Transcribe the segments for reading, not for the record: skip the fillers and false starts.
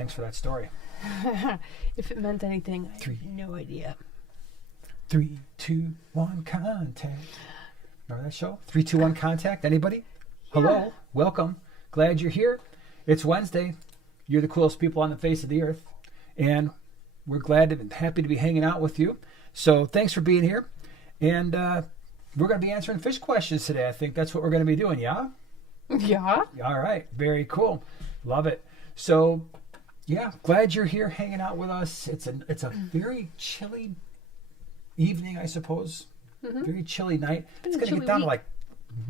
Thanks for that story. If it meant anything, I have no idea. 3, 2, 1, contact. Remember that show? 3, 2, 1, contact. Anybody? Yeah. Hello. Welcome. Glad you're here. It's Wednesday. You're the coolest people on the face of the earth. And we're glad and happy to be hanging out with you. So thanks for being here. And we're going to be answering fish questions today. I think that's what we're going to be doing, yeah? Yeah. All right. Very cool. Love it. So, yeah, glad you're here hanging out with us. It's a very chilly evening, I suppose. Mm-hmm. Very chilly night. It's going to get down to like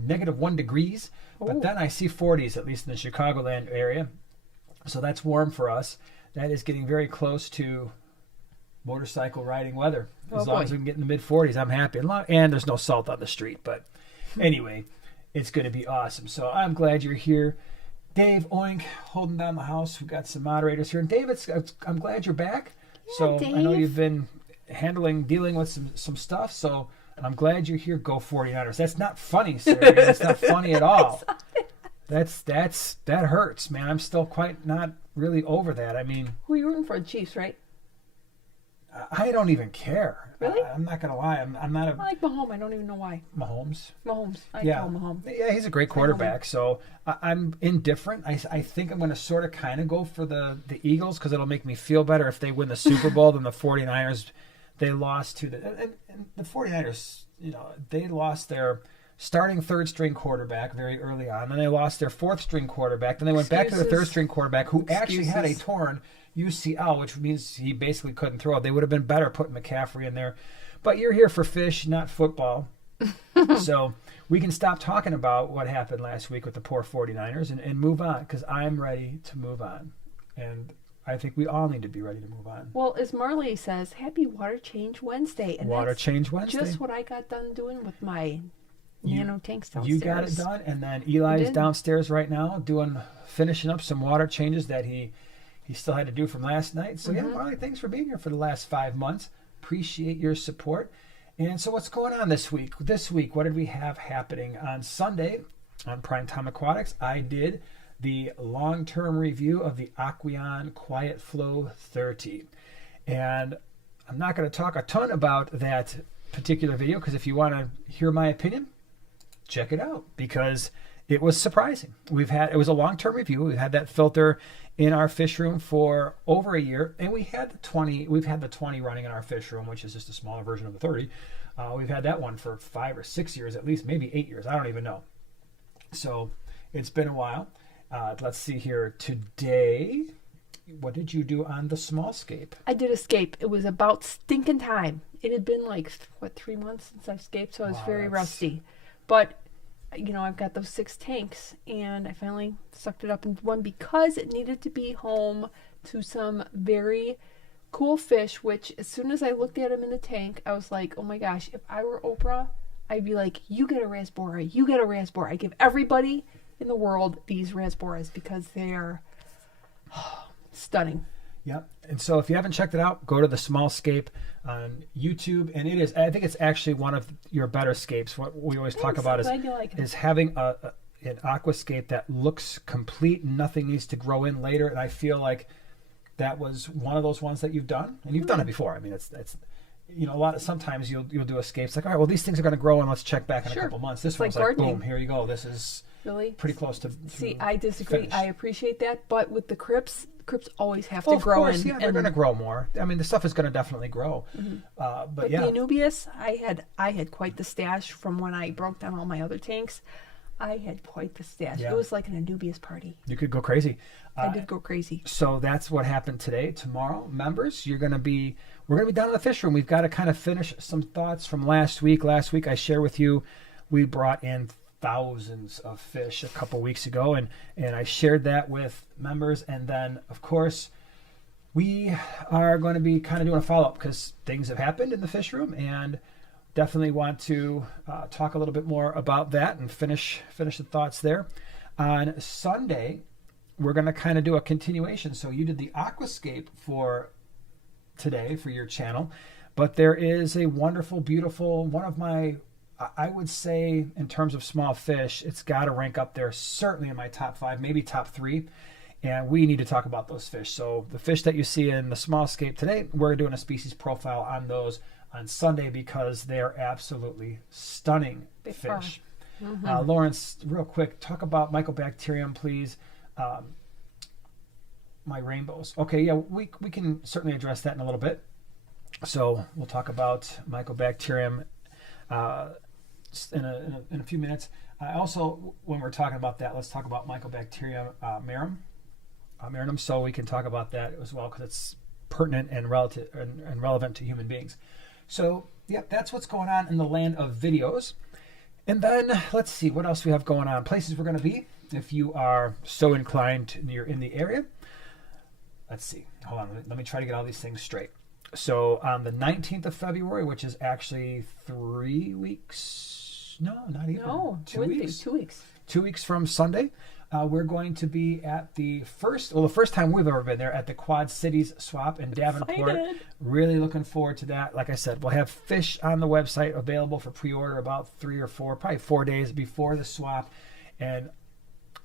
-1 degrees. Oh. But then I see 40s, at least in the Chicagoland area. So that's warm for us. That is getting very close to motorcycle riding weather. As long as we can get in the mid-40s, I'm happy. And there's no salt on the street. But anyway, it's going to be awesome. So I'm glad you're here. Dave, Oink, holding down the house. We've got some moderators here. And Dave, I'm glad you're back. Yeah, so Dave. I know you've been dealing with some stuff. So I'm glad you're here. Go 49ers. That's not funny, sir. That's not funny at all. That hurts, man. I'm still quite not really over that. I mean, who are you rooting for? The Chiefs, right? I don't even care. Really? I'm not gonna lie. I'm not a. I like Mahomes. I don't even know why. Mahomes. I call Mahomes. Yeah, he's a great quarterback. So I'm indifferent. I think I'm gonna sort of kind of go for the Eagles because it'll make me feel better if they win the Super Bowl than the 49ers. They lost to and the 49ers. You know, they lost their starting third-string quarterback very early on. Then they lost their fourth-string quarterback. Then they went back to their third-string quarterback, who actually had a torn UCL, which means he basically couldn't throw it. They would have been better putting McCaffrey in there. But you're here for fish, not football. So we can stop talking about what happened last week with the poor 49ers and move on, because I'm ready to move on. And I think we all need to be ready to move on. Well, as Marley says, happy Water Change Wednesday. And Water Change Wednesday. Just what I got done doing with my Nano tanks downstairs. You got it done, and then Eli is downstairs right now finishing up some water changes that he still had to do from last night. So yeah, Marley, thanks for being here for the last 5 months. Appreciate your support. And so what's going on this week? This week, what did we have happening on Sunday on Primetime Aquatics? I did the long-term review of the Aquarium Quiet Flow 30. And I'm not going to talk a ton about that particular video, because if you want to hear my opinion, check it out, because it was surprising. It was a long-term review. We've had that filter in our fish room for over a year, and we've had the 20 running in our fish room, which is just a smaller version of the 30. We've had that one for 5 or 6 years, at least, maybe 8 years. I don't even know. So it's been a while. Let's see here. Today, what did you do on the small scape? I did a scape. It was about stinking time. It had been 3 months since I scaped, so I was very rusty. But, I've got those 6 tanks, and I finally sucked it up into one because it needed to be home to some very cool fish, which as soon as I looked at them in the tank, I was like, oh my gosh, if I were Oprah, I'd be like, you get a raspberry, you get a raspberry. I give everybody in the world these raspberries because they are stunning. Yep. And so if you haven't checked it out, go to the small scape on YouTube. And I think it's actually one of your better scapes. What we always talk about is having an aquascape that looks complete. Nothing needs to grow in later. And I feel like that was one of those ones that you've done. And you've done it before. I mean, it's sometimes you'll do escapes like, all right, well, these things are going to grow and let's check back in a couple months. This one's like, boom, here you go. This is really pretty close to See, I disagree. Finish. I appreciate that. But with the crypts always have to grow. Of course, they're going to grow more. I mean, the stuff is going to definitely grow. But the Anubias, I had quite the stash from when I broke down all my other tanks. I had quite the stash. Yeah. It was like an Anubias party. You could go crazy. I did go crazy. So that's what happened today. Tomorrow, members, we're going to be down in the fish room. We've got to kind of finish some thoughts from last week. Last week, I shared with you, we brought in thousands of fish a couple weeks ago, and I shared that with members. And then, of course, we are going to be kind of doing a follow-up because things have happened in the fish room, and definitely want to talk a little bit more about that and finish the thoughts there. On Sunday, we're going to kind of do a continuation. So you did the aquascape for today for your channel, but there is a wonderful, beautiful, one of my, I would say in terms of small fish, it's got to rank up there, certainly in my top 5, maybe top 3. And we need to talk about those fish. So the fish that you see in the small scape today, we're doing a species profile on those on Sunday because they are absolutely stunning fish. Lawrence, real quick, talk about Mycobacterium, please. My rainbows. Okay, yeah, we can certainly address that in a little bit. So we'll talk about Mycobacterium in a few minutes. Also, when we're talking about that, let's talk about Mycobacterium marinum, so we can talk about that as well because it's pertinent and relevant to human beings. So, yep, that's what's going on in the land of videos. And then let's see what else we have going on. Places we're going to be if you are so inclined and you're in the area. Let's see. Hold on. Let me try to get all these things straight. So on the 19th of February, which is actually 3 weeks. No, not even. No, 2 weeks. 2 weeks. 2 weeks from Sunday. We're going to be at the first time we've ever been there at the Quad Cities Swap in Davenport. Excited. Really looking forward to that. Like I said, we'll have fish on the website available for pre-order about 3 or 4, probably 4 days before the swap. And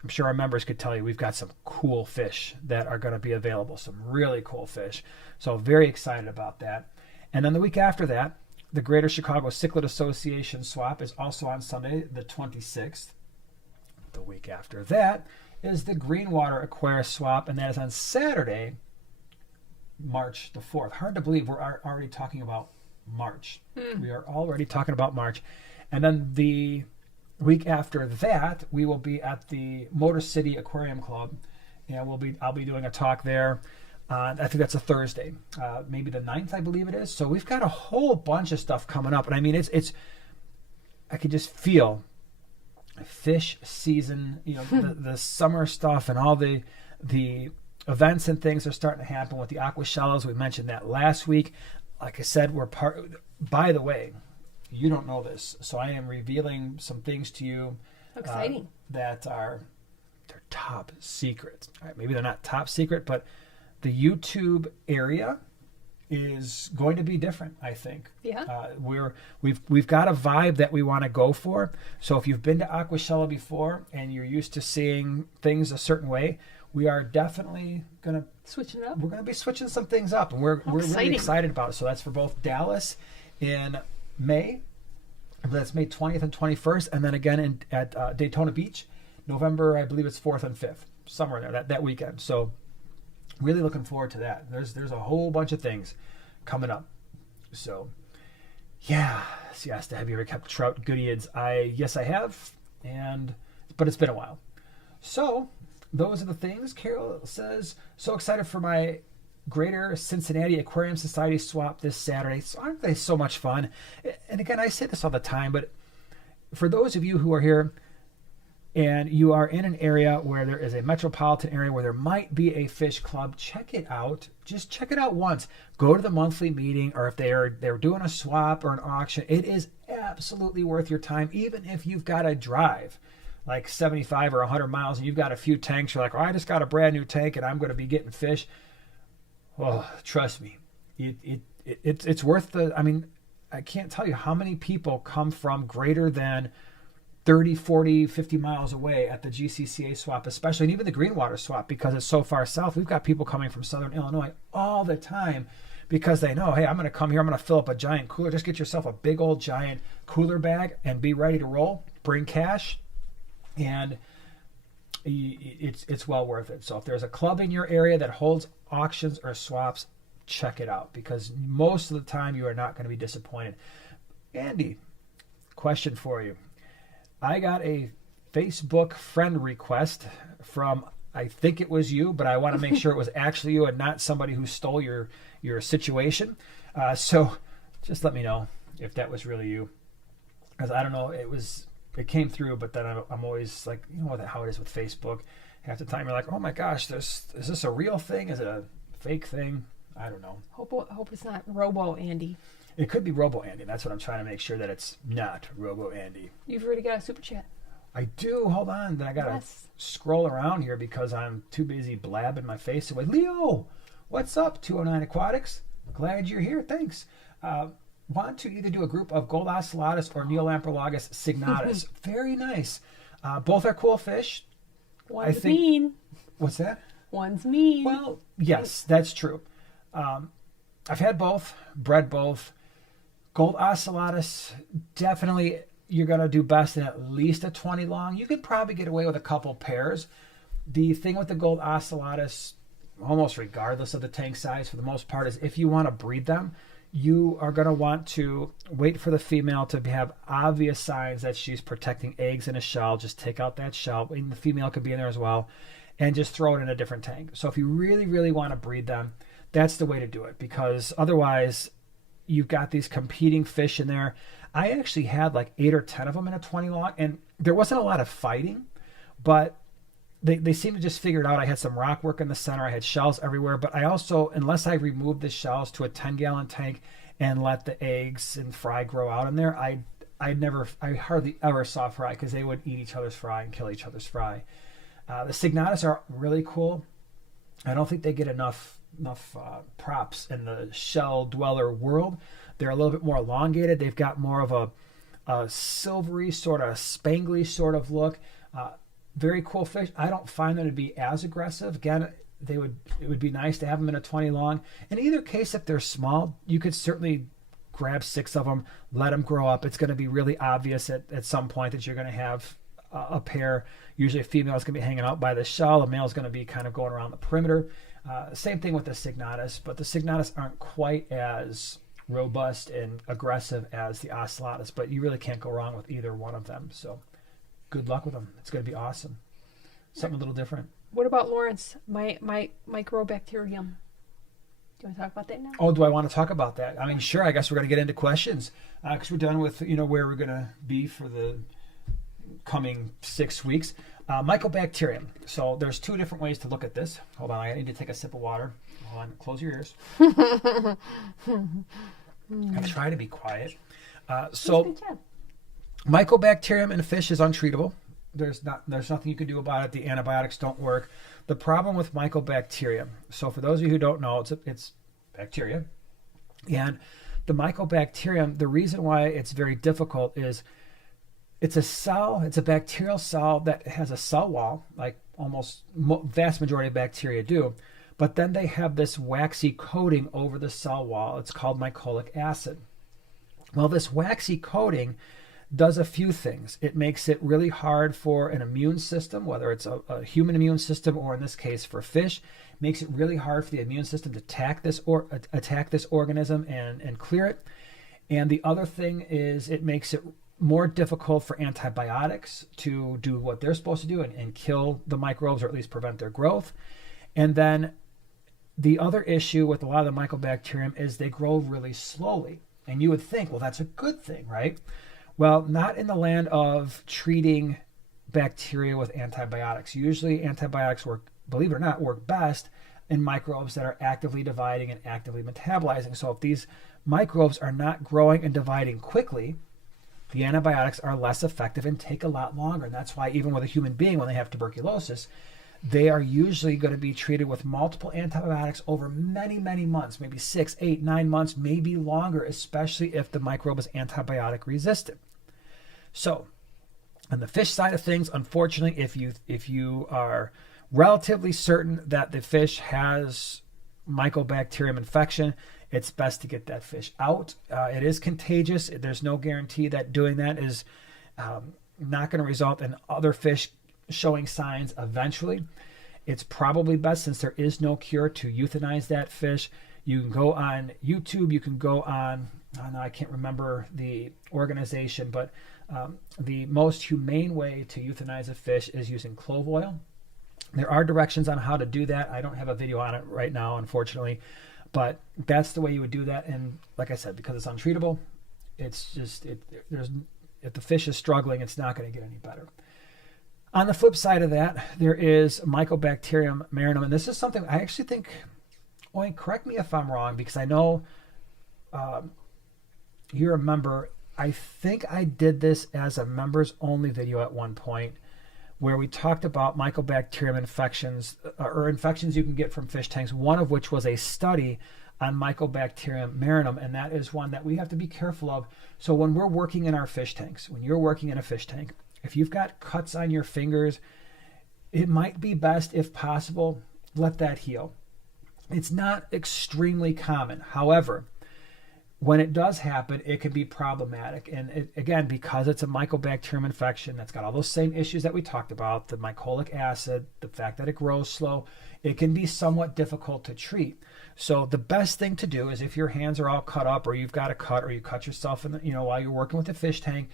I'm sure our members could tell you we've got some cool fish that are going to be available, some really cool fish. So very excited about that. And then the week after that, the Greater Chicago Cichlid Association Swap is also on Sunday, the 26th. The week after that is the Greenwater Aquarius Swap, and that is on Saturday, March the 4th. Hard to believe we're already talking about March. We are already talking about March. And then the week after that, we will be at the Motor City Aquarium Club, and I'll be doing a talk there. I think that's a Thursday, maybe the 9th, I believe it is. So we've got a whole bunch of stuff coming up, and I mean, it's I could just feel fish season, the summer stuff and all the events and things are starting to happen with the Aquashellas. We mentioned that last week. Like I said, by the way, you don't know this, so I am revealing some things to you. Exciting. They're top secret. All right, maybe they're not top secret, but the YouTube area is going to be different, I think. Yeah. We've got a vibe that we want to go for. So if you've been to Aquashella before and you're used to seeing things a certain way, we are definitely going to switch it up. We're going to be switching some things up, and we're really excited about it. So that's for both Dallas in May. That's May 20th and 21st, and then again at Daytona Beach, November, I believe it's 4th and 5th, somewhere there that weekend. So really looking forward to that. There's a whole bunch of things coming up. So, yeah. Yes, have you ever kept trout goodeids? Yes, I have, but it's been a while. So, those are the things. Carol says, so excited for my Greater Cincinnati Aquarium Society swap this Saturday. So aren't they so much fun? And again, I say this all the time, but for those of you who are here, and you are in an area where there is a metropolitan area where there might be a fish club, check it out. Just check it out once. Go to the monthly meeting, or if they're doing a swap or an auction, it is absolutely worth your time, even if you've got to drive like 75 or 100 miles and you've got a few tanks. You're like, I just got a brand new tank and I'm going to be getting fish. Oh, trust me, it's worth I mean, I can't tell you how many people come from greater than 30, 40, 50 miles away at the GCCA swap, especially, and even the Greenwater swap, because it's so far south. We've got people coming from Southern Illinois all the time because they know, hey, I'm going to come here, I'm going to fill up a giant cooler. Just get yourself a big old giant cooler bag and be ready to roll. Bring cash, and it's well worth it. So if there's a club in your area that holds auctions or swaps, check it out, because most of the time you are not going to be disappointed. Andy, question for you. I got a Facebook friend request from, I think it was you, but I want to make sure it was actually you and not somebody who stole your situation. So just let me know if that was really you, because I don't know, it came through, but then I'm always like, how it is with Facebook. Half the time you're like, oh my gosh, is this a real thing? Is it a fake thing? I don't know. Hope it's not Robo Andy. It could be Robo Andy. That's what I'm trying to make sure that it's not Robo Andy. You've already got a super chat. I do. Hold on. Then I got to scroll around here because I'm too busy blabbing my face away. Leo, what's up, 209 Aquatics? Glad you're here. Thanks. Want to either do a group of Gold ocellatus or Neolamprologus signatus. Very nice. Both are cool fish. One's mean. What's that? One's mean. Well, yes, that's true. I've had both, bred both. Gold ocellatus, definitely you're going to do best in at least a 20 long. You could probably get away with a couple pairs. The thing with the gold ocellatus, almost regardless of the tank size for the most part, is if you want to breed them, you are going to want to wait for the female to have obvious signs that she's protecting eggs in a shell. Just take out that shell, and the female could be in there as well, and just throw it in a different tank. So if you really, really want to breed them, that's the way to do it, because otherwise you've got these competing fish in there. I actually had like 8 or 10 of them in a 20 long, and there wasn't a lot of fighting, but they seemed to just figure it out. I had some rock work in the center. I had shells everywhere, but I also, unless I removed the shells to a 10-gallon tank and let the eggs and fry grow out in there, I hardly ever saw fry, because they would eat each other's fry and kill each other's fry. The Signatus are really cool. I don't think they get enough props in the shell dweller world. They're a little bit more elongated. They've got more of a silvery sort of spangly sort of look. Very cool fish. I don't find them to be as aggressive. Again, it would be nice to have them in a 20 long. In either case, if they're small, you could certainly grab 6 of them, let them grow up. It's going to be really obvious at some point that you're going to have a pair. Usually a female is going to be hanging out by the shell. A male is going to be kind of going around the perimeter. Same thing with the Signatus, but the Signatus aren't quite as robust and aggressive as the ocellatus, but you really can't go wrong with either one of them. So good luck with them. It's going to be awesome. Something a little different. What about Lawrence? My Mycobacterium. Do you want to talk about that now? Oh, do I want to talk about that? I mean, sure. I guess we're going to get into questions, because we're done with where we're going to be for the coming 6 weeks. Mycobacterium. So there's 2 different ways to look at this. Hold on, I need to take a sip of water. Hold on, close your ears. I try to be quiet. So Mycobacterium in fish is untreatable. There's nothing you can do about it. The antibiotics don't work. The problem with Mycobacterium, so for those of you who don't know, it's bacteria. And the Mycobacterium, the reason why it's very difficult is it's a bacterial cell that has a cell wall, like almost vast majority of bacteria do, but then they have this waxy coating over the cell wall. It's called mycolic acid. Well, this waxy coating does a few things. It makes it really hard for an immune system, whether it's a human immune system or in this case for fish, makes it really hard for the immune system to attack this organism and clear it. And the other thing is it makes it more difficult for antibiotics to do what they're supposed to do and kill the microbes, or at least prevent their growth. And then the other issue with a lot of the Mycobacterium is they grow really slowly. And you would think, well, that's a good thing, right? Well, not in the land of treating bacteria with antibiotics. Usually antibiotics work, believe it or not, work best in microbes that are actively dividing and actively metabolizing. So if these microbes are not growing and dividing quickly, the antibiotics are less effective and take a lot longer. And that's why even with a human being, when they have tuberculosis, they are usually going to be treated with multiple antibiotics over many, many months, maybe 6, 8, 9 months, maybe longer, especially if the microbe is antibiotic resistant. So on the fish side of things, unfortunately, if you are relatively certain that the fish has Mycobacterium infection, it's best to get that fish out. It is contagious. There's no guarantee that doing that is not going to result in other fish showing signs eventually. It's probably best, since there is no cure, to euthanize that fish. You can go on YouTube. You can go on, I can't remember the organization, but the most humane way to euthanize a fish is using clove oil. There are directions on how to do that. I don't have a video on it right now, unfortunately, but that's the way you would do that. And like I said, because it's untreatable, it's just, if the fish is struggling, it's not going to get any better. On the flip side of that, there is Mycobacterium marinum, and this is something I actually think, correct me if I'm wrong, because I know you remember, I think I did this as a members only video at one point, where we talked about Mycobacterium infections, or infections you can get from fish tanks, one of which was a study on Mycobacterium marinum, and that is one that we have to be careful of. So when we're working in our fish tanks, when you're working in a fish tank, if you've got cuts on your fingers, it might be best, if possible, let that heal. It's not extremely common. However, when it does happen, it can be problematic. And again, because it's a Mycobacterium infection that's got all those same issues that we talked about, the mycolic acid, the fact that it grows slow, it can be somewhat difficult to treat. So the best thing to do is if your hands are all cut up, or you've got a cut, or you cut yourself in the, while you're working with the fish tank,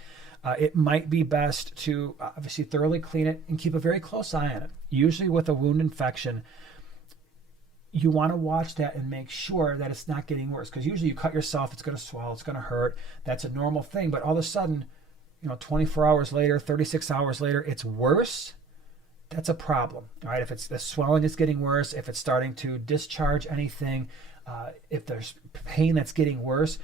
it might be best to obviously thoroughly clean it and keep a very close eye on it. Usually with a wound infection, you want to watch that and make sure that it's not getting worse, because usually you cut yourself, it's going to swell, it's going to hurt. That's a normal thing. But all of a sudden, 24 hours later, 36 hours later, it's worse. That's a problem. All right. If it's the swelling is getting worse, if it's starting to discharge anything, if there's pain that's getting worse,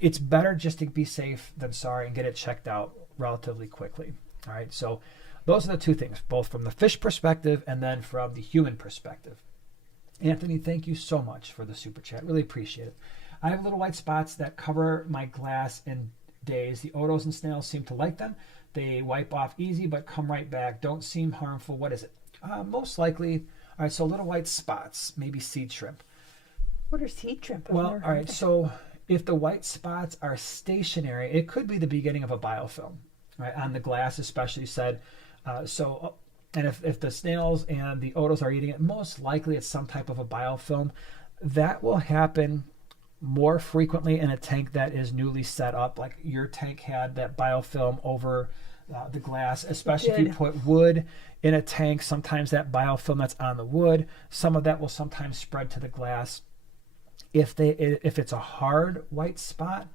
it's better just to be safe than sorry and get it checked out relatively quickly. All right. So those are the two things, both from the fish perspective and then from the human perspective. Anthony, thank you so much for the super chat. Really appreciate it. I have little white spots that cover my glass in days. The otos and snails seem to like them. They wipe off easy, but come right back. Don't seem harmful. What is it? Most likely, all right, so little white spots, maybe seed shrimp. What are seed shrimp? Well, all right, so if the white spots are stationary, it could be the beginning of a biofilm, right? On the glass, especially said. And if the snails and the otos are eating it, most likely it's some type of a biofilm. That will happen more frequently in a tank that is newly set up. Like your tank had that biofilm over the glass, especially if you put wood in a tank. Sometimes that biofilm that's on the wood, some of that will sometimes spread to the glass. If it's a hard white spot,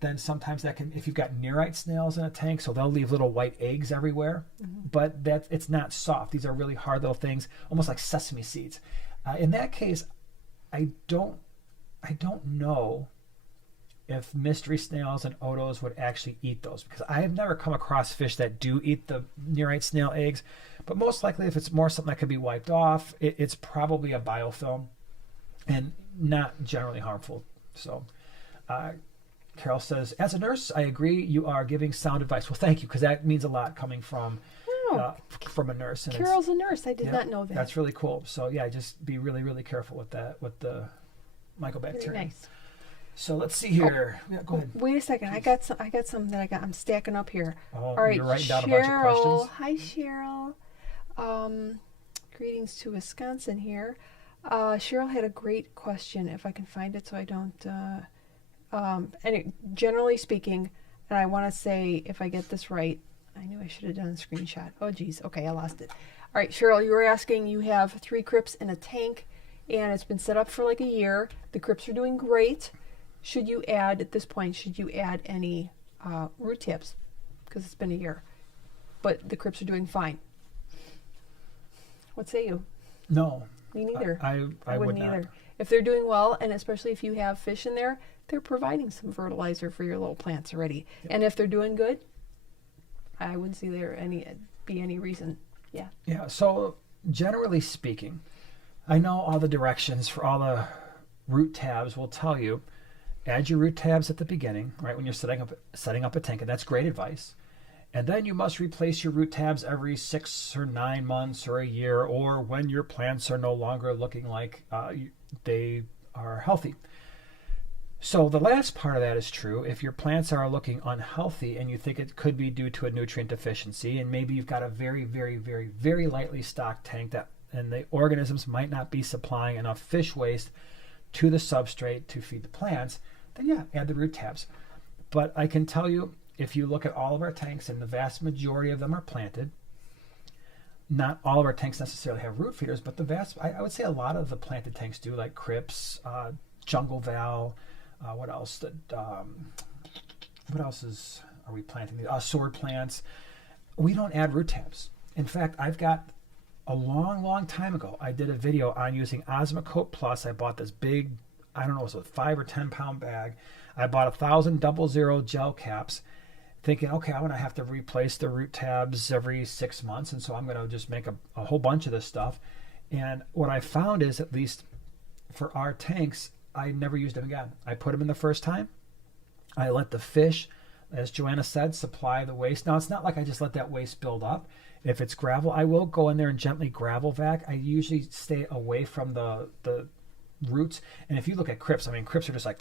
then sometimes that can, if you've got nearite snails in a tank, so they'll leave little white eggs everywhere, but it's not soft. These are really hard little things, almost like sesame seeds. In that case, I don't know if mystery snails and otos would actually eat those, because I have never come across fish that do eat the nearite snail eggs, but most likely if it's more something that could be wiped off, it's probably a biofilm and not generally harmful. So, Carol says, as a nurse, I agree. You are giving sound advice. Well, thank you, because that means a lot coming from a nurse. And Carol's a nurse. I did not know that. That's really cool. So yeah, just be really, really careful with that, with the Mycobacterium. Very nice. So let's see here. Yeah, go ahead. Wait a second. Please. I got some that I'm stacking up here. Oh, all right, you're writing down Cheryl. A bunch of questions. Hi, Cheryl. Greetings to Wisconsin here. Cheryl had a great question. If I can find it, so I don't. And generally speaking, and I want to say, if I get this right, I knew I should have done a screenshot. Oh, geez. Okay, I lost it. All right, Cheryl, you were asking, you have 3 crypts in a tank, and it's been set up for like a year. The crypts are doing great. Should you add, at this point, any root tips? Because it's been a year. But the crypts are doing fine. What say you? No. Me neither. I wouldn't either. If they're doing well, and especially if you have fish in there, they're providing some fertilizer for your little plants already. Yep. And if they're doing good, I wouldn't see there be any reason. Yeah. Yeah. So generally speaking, I know all the directions for all the root tabs will tell you, add your root tabs at the beginning, right, when you're setting up a tank, and that's great advice. And then you must replace your root tabs every 6 or 9 months or a year, or when your plants are no longer looking like they are healthy. So the last part of that is true. If your plants are looking unhealthy and you think it could be due to a nutrient deficiency, and maybe you've got a very, very, very, very lightly stocked tank and the organisms might not be supplying enough fish waste to the substrate to feed the plants, then yeah, add the root tabs. But I can tell you, if you look at all of our tanks, and the vast majority of them are planted, not all of our tanks necessarily have root feeders, but I would say a lot of the planted tanks do, like crypts, jungle val, what else? Are we planting? Sword plants. We don't add root tabs. In fact, I've got a long, long time ago, I did a video on using Osmocote Plus. I bought this big, I don't know, it was a 5 or 10 pound bag. I bought 1,000 00 gel caps, thinking, okay, I'm going to have to replace the root tabs every 6 months, and so I'm going to just make a whole bunch of this stuff. And what I found is, at least for our tanks, I never used them again. I put them in the first time. I let the fish, as Joanna said, supply the waste. Now, it's not like I just let that waste build up. If it's gravel, I will go in there and gently gravel vac. I usually stay away from the roots. And if you look at crypts, I mean, crypts are just like,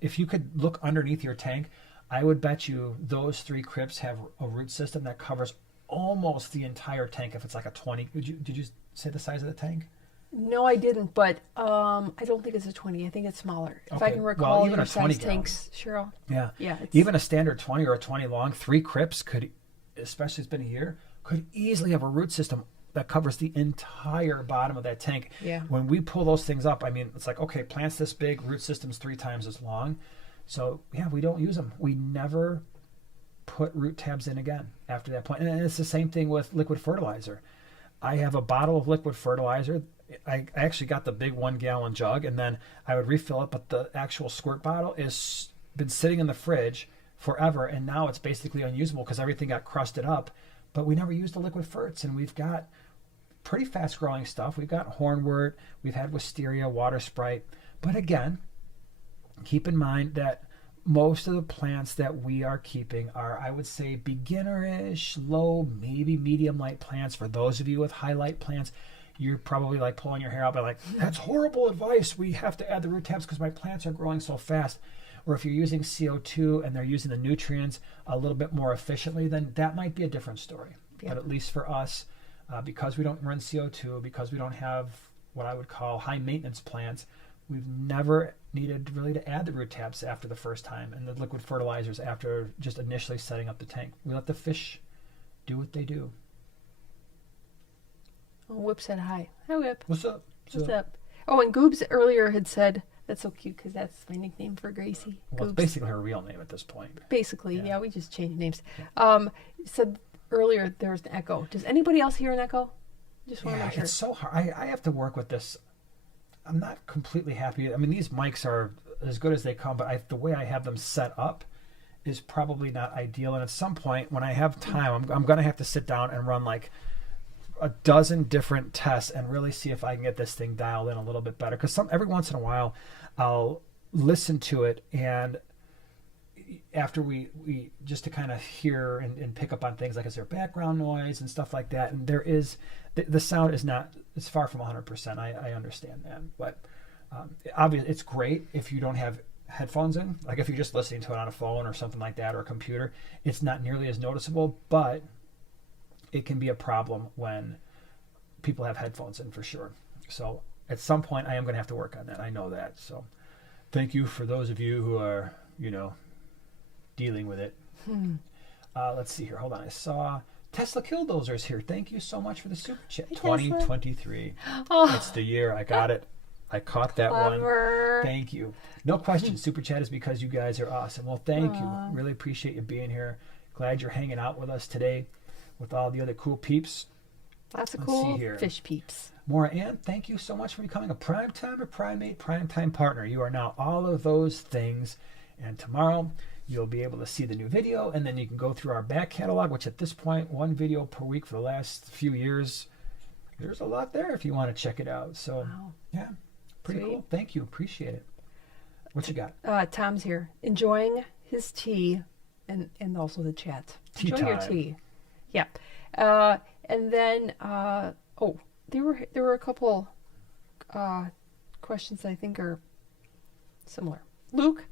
if you could look underneath your tank, I would bet you those 3 crypts have a root system that covers almost the entire tank. If it's like a 20, did you say the size of the tank? No, I didn't, but I don't think it's a 20. I think it's smaller. If I can recall, well, even your a 20 size tanks, Cheryl. Yeah. Yeah. Even a standard 20 or a 20 long, 3 crypts could, especially it's been a year, could easily have a root system that covers the entire bottom of that tank. Yeah. When we pull those things up, I mean, it's like, okay, plants this big, root system's 3 times as long. So yeah, we don't use them. We never put root tabs in again after that point. And it's the same thing with liquid fertilizer. I have a bottle of liquid fertilizer. I actually got the big 1 gallon jug, and then I would refill it, but the actual squirt bottle is been sitting in the fridge forever, and now it's basically unusable because everything got crusted up. But we never used the liquid ferts, and we've got pretty fast growing stuff. We've got hornwort, we've had wisteria, water sprite. But again, keep in mind that most of the plants that we are keeping are, I would say, beginner-ish, low, maybe medium light plants. For those of you with highlight plants, you're probably like pulling your hair out by like, that's horrible advice. We have to add the root tabs because my plants are growing so fast. Or if you're using CO2 and they're using the nutrients a little bit more efficiently, then that might be a different story. Yeah. But at least for us, because we don't run CO2, because we don't have what I would call high maintenance plants, we've never needed really to add the root tabs after the first time, and the liquid fertilizers after just initially setting up the tank. We let the fish do what they do. Oh, Whip said hi. Hi, Whip. What's up? What's up? Oh, and Goobs earlier had said, that's so cute because that's my nickname for Gracie. Well, it's basically her real name at this point. Basically, yeah, we just changed names. Yeah. Said earlier there was an echo. Does anybody else hear an echo? Just want to make sure. It's so hard. I have to work with this. I'm not completely happy. I mean, these mics are as good as they come, but the way I have them set up is probably not ideal. And at some point, when I have time, I'm going to have to sit down and run like a dozen different tests and really see if I can get this thing dialed in a little bit better. Because every once in a while, I'll listen to it, and after we just to kind of hear and pick up on things like, is there background noise and stuff like that, and there is, the sound is not, it's far from 100%. I understand that, but obviously it's great if you don't have headphones in. Like if you're just listening to it on a phone or something like that, or a computer, it's not nearly as noticeable, but it can be a problem when people have headphones in, for sure. So at some point I am going to have to work on that. I know that. So thank you for those of you who are, dealing with it. Let's see here. Hold on. I saw Tesla Killdozer's here. Thank you so much for the super chat. Hey, 2023. Oh. It's the year. I got it. I caught that one. Thank you. No question. Super chat is because you guys are awesome. Well, thank you. Really appreciate you being here. Glad you're hanging out with us today with all the other cool peeps. Lots of cool fish peeps. Maura Ann, thank you so much for becoming a primetime or primate primetime partner. You are now all of those things. And tomorrow you'll be able to see the new video, and then you can go through our back catalog, which at this point, 1 video per week for the last few years. There's a lot there if you want to check it out. So, yeah, pretty cool. Thank you. Appreciate it. What you got? Tom's here, enjoying his tea and also the chat. Enjoy your tea. Yeah. And then, there were a couple questions I think are similar. Luke,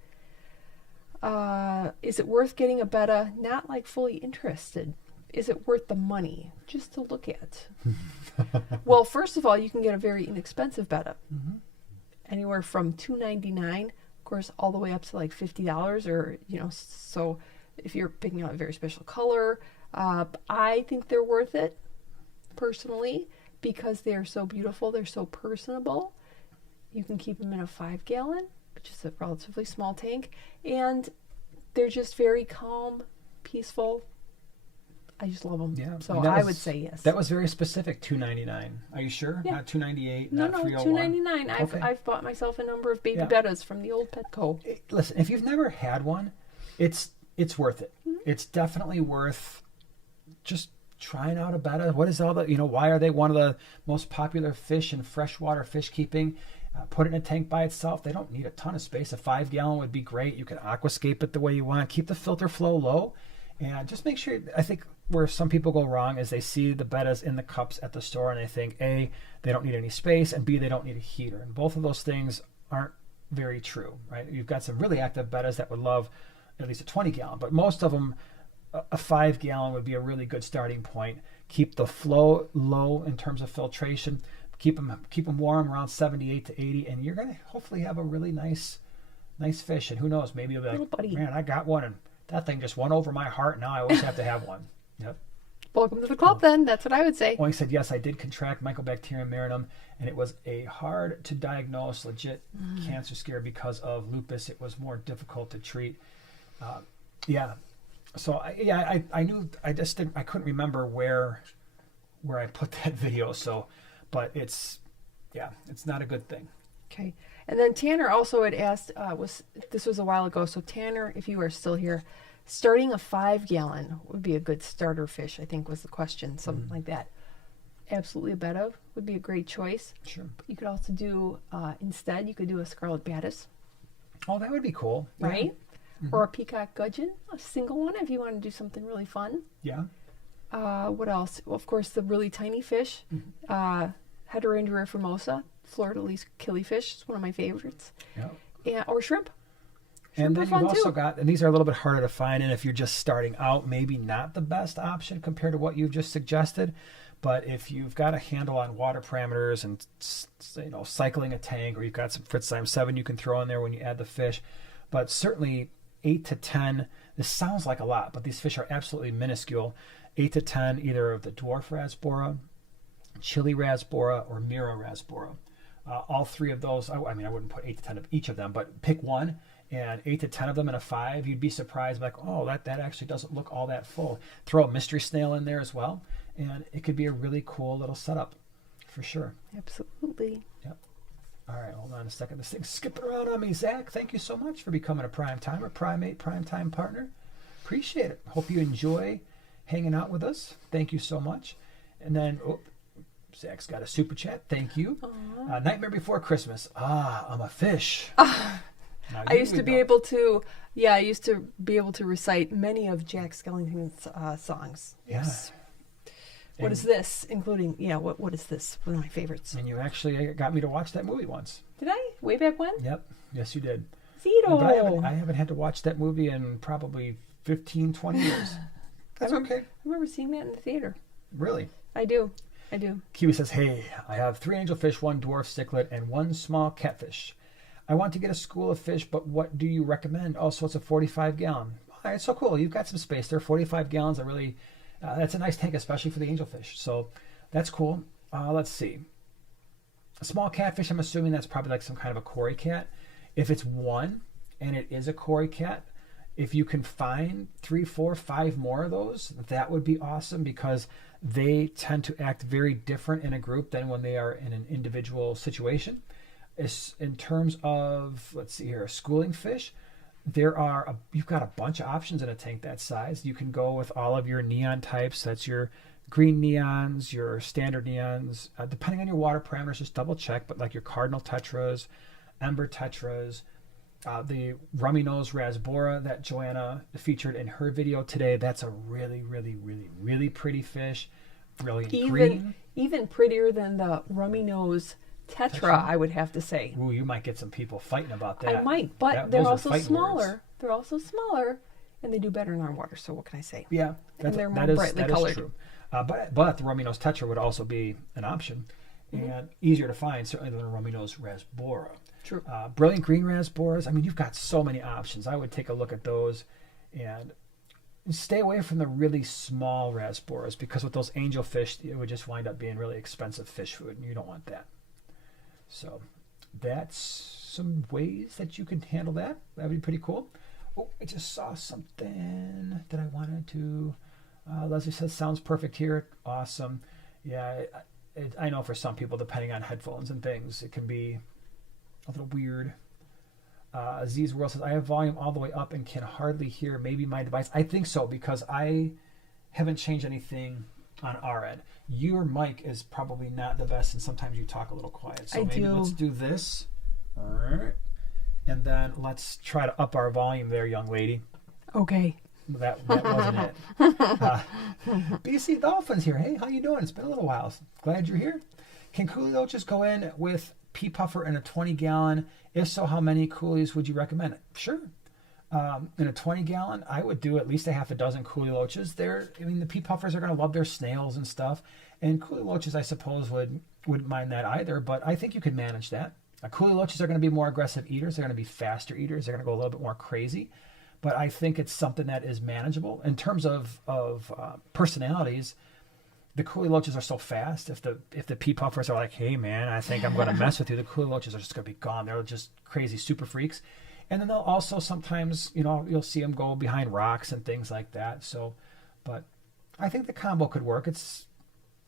is it worth getting a Betta? Not like fully interested. Is it worth the money just to look at? Well, first of all, you can get a very inexpensive Betta. Anywhere from $2.99, of course, all the way up to like $50, or so if you're picking out a very special color, I think they're worth it personally because they're so beautiful. They're so personable. You can keep them in a 5-gallon, which is a relatively small tank, and they're just very calm, peaceful. I just love them. Yeah, so I would say yes. That was very specific. $2.99. Are you sure? Yeah. Not $2.98. No, not $2.99. Okay. I've bought myself a number of baby Bettas from the old Petco. Listen, if you've never had one, it's worth it. It's definitely worth just trying out a Betta. What is all the, why are they one of the most popular fish in freshwater fish keeping? Put it in a tank by itself. They don't need a ton of space. A 5-gallon would be great. You can aquascape it the way you want. Keep the filter flow low. And just make sure, I think where some people go wrong is they see the bettas in the cups at the store and they think, A, they don't need any space, and B, they don't need a heater. And both of those things aren't very true, right? You've got some really active bettas that would love at least a 20-gallon, but most of them, a 5-gallon would be a really good starting point. Keep the flow low in terms of filtration. Keep them warm around 78 to 80, and you're going to hopefully have a really nice fish. And who knows, maybe you'll be like, man, I got one, and that thing just won over my heart. Now I always have to have one. Yep. Welcome to the club, then. That's what I would say. Well, he said, yes, I did contract Mycobacterium marinum, and it was a hard to diagnose legit cancer scare because of lupus. It was more difficult to treat. Yeah. So I knew, I couldn't remember where I put that video. So, but it's not a good thing. Okay. And then Tanner also had asked, this was a while ago. So Tanner, if you are still here, starting a 5-gallon would be a good starter fish, I think was the question, something like that. Absolutely, a Betta would be a great choice. Sure. But you could also do, instead, you could do a scarlet batis. Oh, that would be cool. Right? Yeah. Or a peacock gudgeon, a single one if you want to do something really fun. Yeah. What else? Well, of course, the really tiny fish, Heterandraria formosa, fleur-de-lis killifish is one of my favorites. Yeah. Or shrimp. And then you've also got, and these are a little bit harder to find, and if you're just starting out, maybe not the best option compared to what you've just suggested. But if you've got a handle on water parameters and, cycling a tank, or you've got some Fritzheim 7 you can throw in there when you add the fish, but certainly 8 to 10, this sounds like a lot, but these fish are absolutely minuscule. 8 to 10, either of the dwarf rasbora, chili rasbora, or mira rasbora. All three of those, I wouldn't put 8 to 10 of each of them, but pick one. And 8 to 10 of them in a 5, you'd be surprised, like, oh, that actually doesn't look all that full. Throw a mystery snail in there as well, and it could be a really cool little setup, for sure. Absolutely. Yep. All right, hold on a second. This thing's skipping around on me. Zach, thank you so much for becoming a prime timer, primate, prime time partner. Appreciate it. Hope you enjoy hanging out with us. Thank you so much. And then, Zach's got a super chat. Thank you. Nightmare Before Christmas. I'm a fish. I used to be able to recite many of Jack Skellington's songs. Yes. What is this? Including, what is this? One of my favorites. And you actually got me to watch that movie once. Did I? Way back when? Yep. Yes, you did. Zito. But I haven't had to watch that movie in probably 15, 20 years. That's okay. I remember seeing that in the theater. Really? I do. Kiwi says, hey, I have 3 angelfish, 1 dwarf cichlid, and 1 small catfish. I want to get a school of fish, but what do you recommend? Oh, so it's a 45-gallon. All right, so cool. You've got some space there. 45 gallons are really, that's a nice tank, especially for the angelfish. So that's cool. Let's see. A small catfish, I'm assuming that's probably like some kind of a cory cat. If it's 1 and it is a cory cat, if you can find 3, 4, 5 more of those, that would be awesome, because they tend to act very different in a group than when they are in an individual situation. In terms of, let's see here, schooling fish, you've got a bunch of options in a tank that size. You can go with all of your neon types. That's your green neons, your standard neons. Depending on your water parameters, just double check. But like your cardinal tetras, ember tetras, the rummy nose rasbora that Joanna featured in her video today. That's a really, really, really, really pretty fish. Brilliant green. Even prettier than the rummy nose Tetra, I would have to say. Ooh, you might get some people fighting about that. I might, but they're also smaller. Words. They're also smaller, and they do better in our water. So what can I say? Yeah, and they're more brightly colored. Is true. But the rummy nose Tetra would also be an option, and easier to find certainly than the rummy nose rasbora. True. Brilliant green rasboras. I mean, you've got so many options. I would take a look at those, and stay away from the really small rasboras, because with those angelfish, it would just wind up being really expensive fish food, and you don't want that. So that's some ways that you can handle that. That would be pretty cool. Oh, I just saw something that I wanted to. Leslie says, sounds perfect here. Awesome. Yeah, I know for some people, depending on headphones and things, it can be a little weird. Aziz World says, I have volume all the way up and can hardly hear. Maybe my device. I think so, because I haven't changed anything on our end. Your mic is probably not the best, and sometimes you talk a little quiet. So let's do this. All right. And then let's try to up our volume there, young lady. Okay. that wasn't it. BC Dolphins here. Hey, how you doing? It's been a little while. Glad you're here. Can coolie loaches go in with pea puffer in a 20-gallon? If so, how many coolies would you recommend? Sure. In a 20-gallon, I would do at least a half a dozen coolie loaches. The pea puffers are going to love their snails and stuff. And coolie loaches, I suppose, wouldn't mind that either. But I think you could manage that. Coolie loaches are going to be more aggressive eaters. They're going to be faster eaters. They're going to go a little bit more crazy. But I think it's something that is manageable. In terms of personalities, the coolie loaches are so fast. If the pea puffers are like, hey, man, I think I'm going to mess with you, the coolie loaches are just going to be gone. They're just crazy super freaks. And then they'll also sometimes, you'll see them go behind rocks and things like that. So, but I think the combo could work.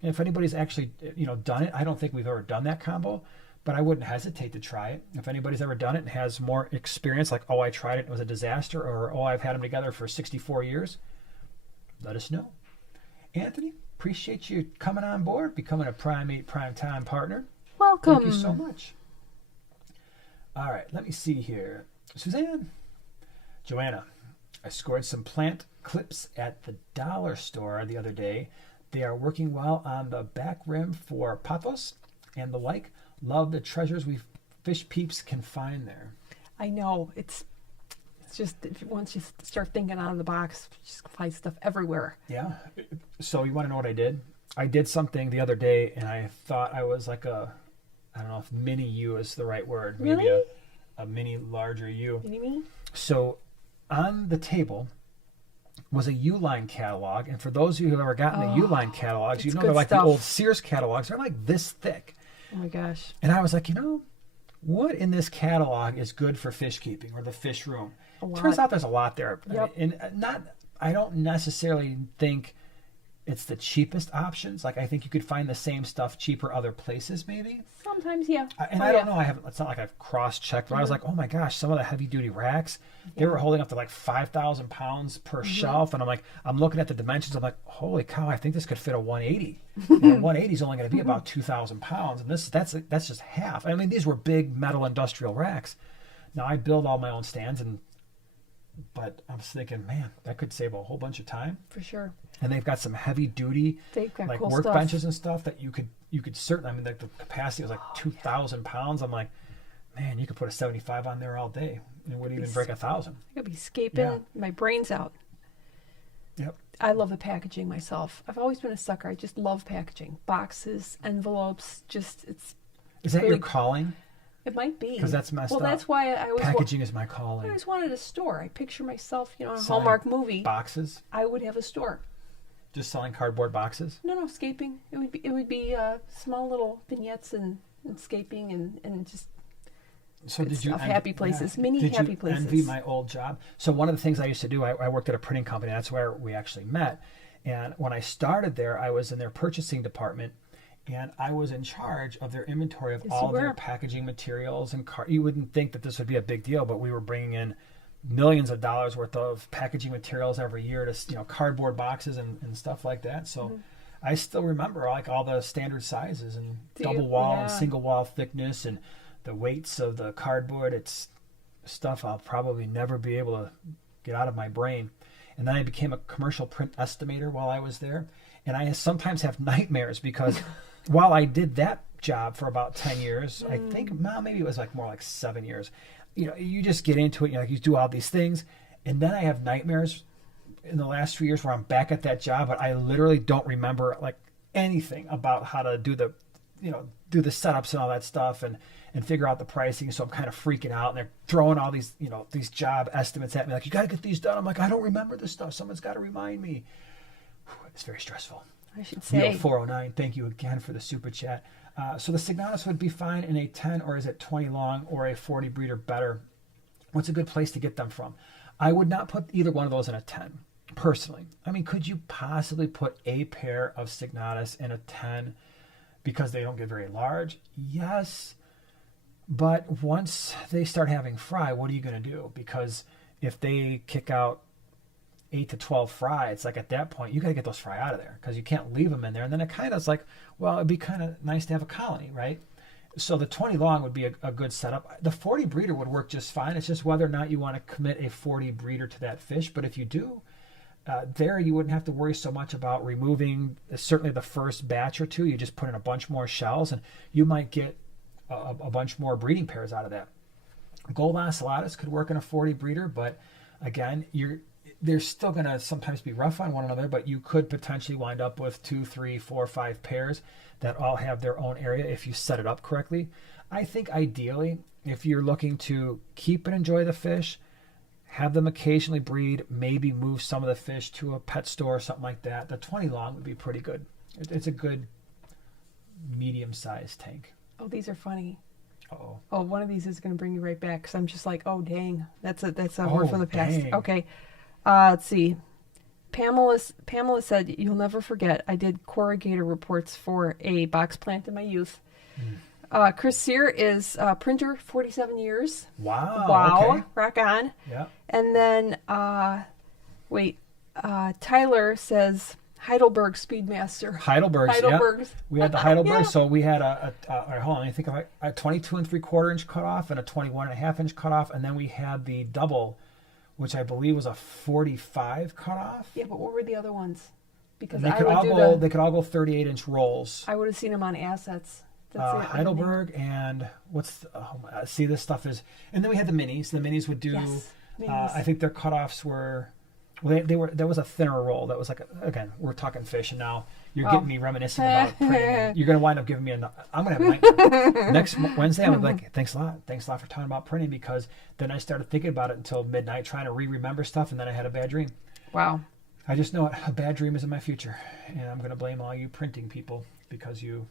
If anybody's actually, done it, I don't think we've ever done that combo. But I wouldn't hesitate to try it. If anybody's ever done it and has more experience, like, oh, I tried it, it was a disaster, or, oh, I've had them together for 64 years, let us know. Anthony, appreciate you coming on board, becoming a Primate Primetime partner. Welcome. Thank you so much. All right, let me see here. Suzanne. Joanna, I scored some plant clips at the dollar store the other day. They are working well on the back rim for pothos and the like. Love the treasures we fish peeps can find there. I know. It's just, once you start thinking out of the box, you just find stuff everywhere. Yeah. So you want to know what I did? I did something the other day, and I thought I was like I don't know if mini you is the right word. Really? Maybe a mini larger you. Mini-me? So on the table was a U-line catalog. And for those of you who have ever gotten the U-line catalogs, you know they're like the old Sears catalogs. They're like this thick. Oh my gosh. And I was like, what in this catalog is good for fish keeping or the fish room? Turns out there's a lot there. Yep. I don't necessarily think it's the cheapest options. Like, I think you could find the same stuff cheaper other places, maybe. Sometimes, yeah. I don't know. It's not like I've cross-checked, but I was like, oh my gosh, some of the heavy-duty racks, they were holding up to like 5,000 pounds per shelf. And I'm looking at the dimensions. I'm like, holy cow, I think this could fit a 180. And a 180 is only going to be about 2,000 pounds. And that's just half. I mean, these were big metal industrial racks. Now, I build all my own stands, but I was thinking, man, that could save a whole bunch of time. For sure. And they've got some heavy duty, like cool workbenches and stuff that you could certainly. I mean, the capacity was like 2,000 pounds. I'm like, man, you could put a 75 on there all day, and it wouldn't even break 1,000. I could be scaping my brains out. Yep. I love the packaging myself. I've always been a sucker. I just love packaging, boxes, envelopes. Is that your calling? It might be. Because that's messed up. Well, that's why I always... Packaging is my calling. I always wanted a store. I picture myself, a Hallmark movie. Boxes? I would have a store. Just selling cardboard boxes? No, scaping. It would be small little vignettes and scaping and just... So did you happy places, mini happy places. Did you envy my old job? So one of the things I used to do, I worked at a printing company. That's where we actually met. And when I started there, I was in their purchasing department, and I was in charge of their inventory of all their packaging materials and you wouldn't think that this would be a big deal, but we were bringing in millions of dollars worth of packaging materials every year to cardboard boxes and stuff like that. So I still remember like all the standard sizes and double wall and single wall thickness and the weights of the cardboard. It's stuff I'll probably never be able to get out of my brain. And then I became a commercial print estimator while I was there. And I sometimes have nightmares because while I did that job for about 10 years, I think maybe it was more like 7 years, you just get into it, you do all these things. And then I have nightmares in the last 3 years where I'm back at that job, but I literally don't remember anything about how to do the setups and all that stuff and figure out the pricing. So I'm kind of freaking out, and they're throwing all these, these job estimates at me. Like, you got to get these done. I'm like, I don't remember this stuff. Someone's got to remind me. It's very stressful. I should say. 409, thank you again for the super chat. So the Signatus would be fine in a 10, or is it 20 long, or a 40 breeder better? What's a good place to get them from? I would not put either one of those in a 10, personally. I mean, could you possibly put a pair of Signatus in a 10 because they don't get very large? Yes. But once they start having fry, what are you going to do? Because if they kick out 8 to 12 fry, it's like at that point you got to get those fry out of there because you can't leave them in there. And then it kind of is like, well, it'd be kind of nice to have a colony, right? So the 20 long would be a good setup. The 40 breeder would work just fine. It's just whether or not you want to commit a 40 breeder to that fish. But if you do, there you wouldn't have to worry so much about removing certainly the first batch or two. You just put in a bunch more shells and you might get a bunch more breeding pairs out of that. Gold ocellatus could work in a 40 breeder, but again, they're still going to sometimes be rough on one another, but you could potentially wind up with 2, 3, 4, 5 pairs that all have their own area if you set it up correctly. I think ideally, if you're looking to keep and enjoy the fish, have them occasionally breed, maybe move some of the fish to a pet store or something like that, the 20 long would be pretty good. It's a good medium-sized tank. Oh, these are funny. Uh-oh. Oh, one of these is going to bring you right back because I'm just like, oh, dang. That's a word from the past. Dang. Okay. Let's see. Pamela said, you'll never forget, I did corrugator reports for a box plant in my youth. Chris Sear is printer, 47 years. Wow. Okay. Rock on. Yeah. And then, Tyler says, Heidelberg Speedmaster. Heidelbergs. Yep. We had the Heidelberg. Yeah. So we had hold on, I think a 22 3/4 inch cutoff and a 21.5 inch cutoff, and then we had the double, which I believe was a 45 cutoff. Yeah, but what were the other ones? Because they could all go 38 inch rolls. I would have seen them on assets. Heidelberg and see, this stuff is, and then we had the minis. The minis would do. Yes, minis. I think their cutoffs were. Well, they were. There was a thinner roll that was like again. We're talking fish, and now you're getting me reminiscing about printing. You're going to wind up giving me I'm going to have next Wednesday. I'm gonna be like, thanks a lot for talking about printing, because then I started thinking about it until midnight, trying to remember stuff, and then I had a bad dream. Wow. I just know a bad dream is in my future, and I'm going to blame all you printing people because you.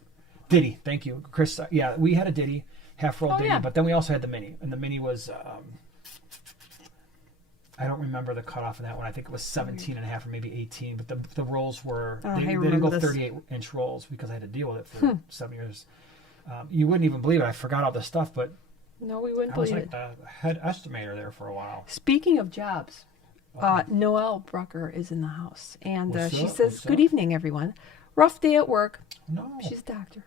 Diddy, thank you, Chris. Yeah, we had a Diddy, half-roll Diddy, but then we also had the mini, and the mini was, I don't remember the cutoff in that one. I think it was 17.5 or maybe 18, but the rolls were, they didn't go 38-inch rolls because I had to deal with it for 7 years. You wouldn't even believe it. I forgot all this stuff, but no, we wouldn't I was believe like the head estimator there for a while. Speaking of jobs, Noelle Brucker is in the house, and she says, good evening, everyone. Rough day at work. No. She's a doctor.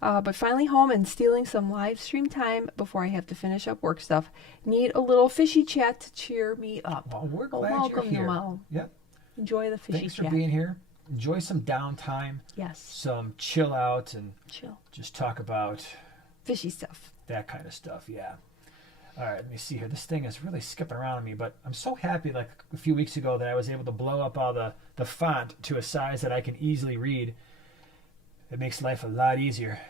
But finally home and stealing some live stream time before I have to finish up work stuff. Need a little fishy chat to cheer me up. Well, we're glad you're here. Noelle. Yep. Enjoy the fishy Thanks chat. for being here. Enjoy some downtime. Yes. Some chill out and chill. Just talk about fishy stuff. That kind of stuff, yeah. All right, let me see here. This thing is really skipping around on me, but I'm so happy like a few weeks ago that I was able to blow up all the font to a size that I can easily read. It makes life a lot easier.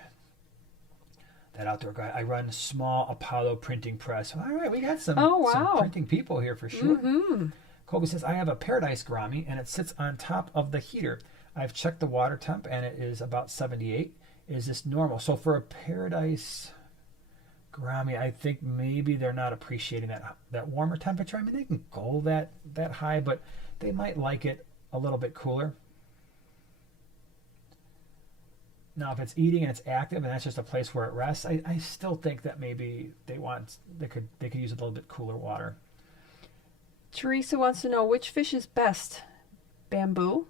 That outdoor guy. I run small Apollo printing press. All right, we got some printing people here for sure. Mm-hmm. Colby says, I have a Paradise gourami, and it sits on top of the heater. I've checked the water temp, and it is about 78. Is this normal? So for a Paradise gourami, I think maybe they're not appreciating that warmer temperature. I mean, they can go that high, but they might like it a little bit cooler. Now, if it's eating and it's active and that's just a place where it rests, I still think that maybe they could use a little bit cooler water. Teresa wants to know which fish is best, bamboo,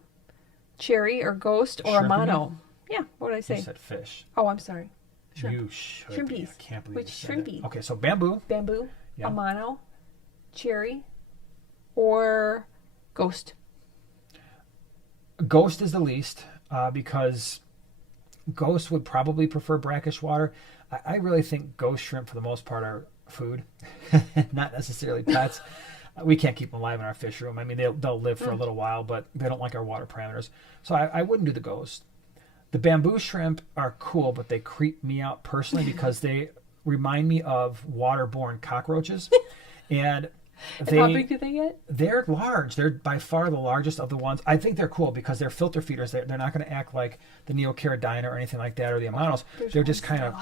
cherry, or ghost, or Shrimp, Amano. Yeah, what did I say? You said fish. Oh, I'm sorry. Shrimp. You should. Shrimpies. I can't believe which you said shrimpy? Okay, so bamboo. Bamboo, yeah. Amano, cherry, or ghost. Ghost is the least because ghosts would probably prefer brackish water. I really think ghost shrimp, for the most part, are food, not necessarily pets. We can't keep them alive in our fish room. I mean, they'll live for a little while, but they don't like our water parameters. So I wouldn't do the ghost. The bamboo shrimp are cool, but they creep me out personally because they remind me of waterborne cockroaches. And how big do they get? They're large. They're by far the largest of the ones. I think they're cool because they're filter feeders. They're not going to act like the Neocaridina or anything like that, or the Amanos. They're just kind of,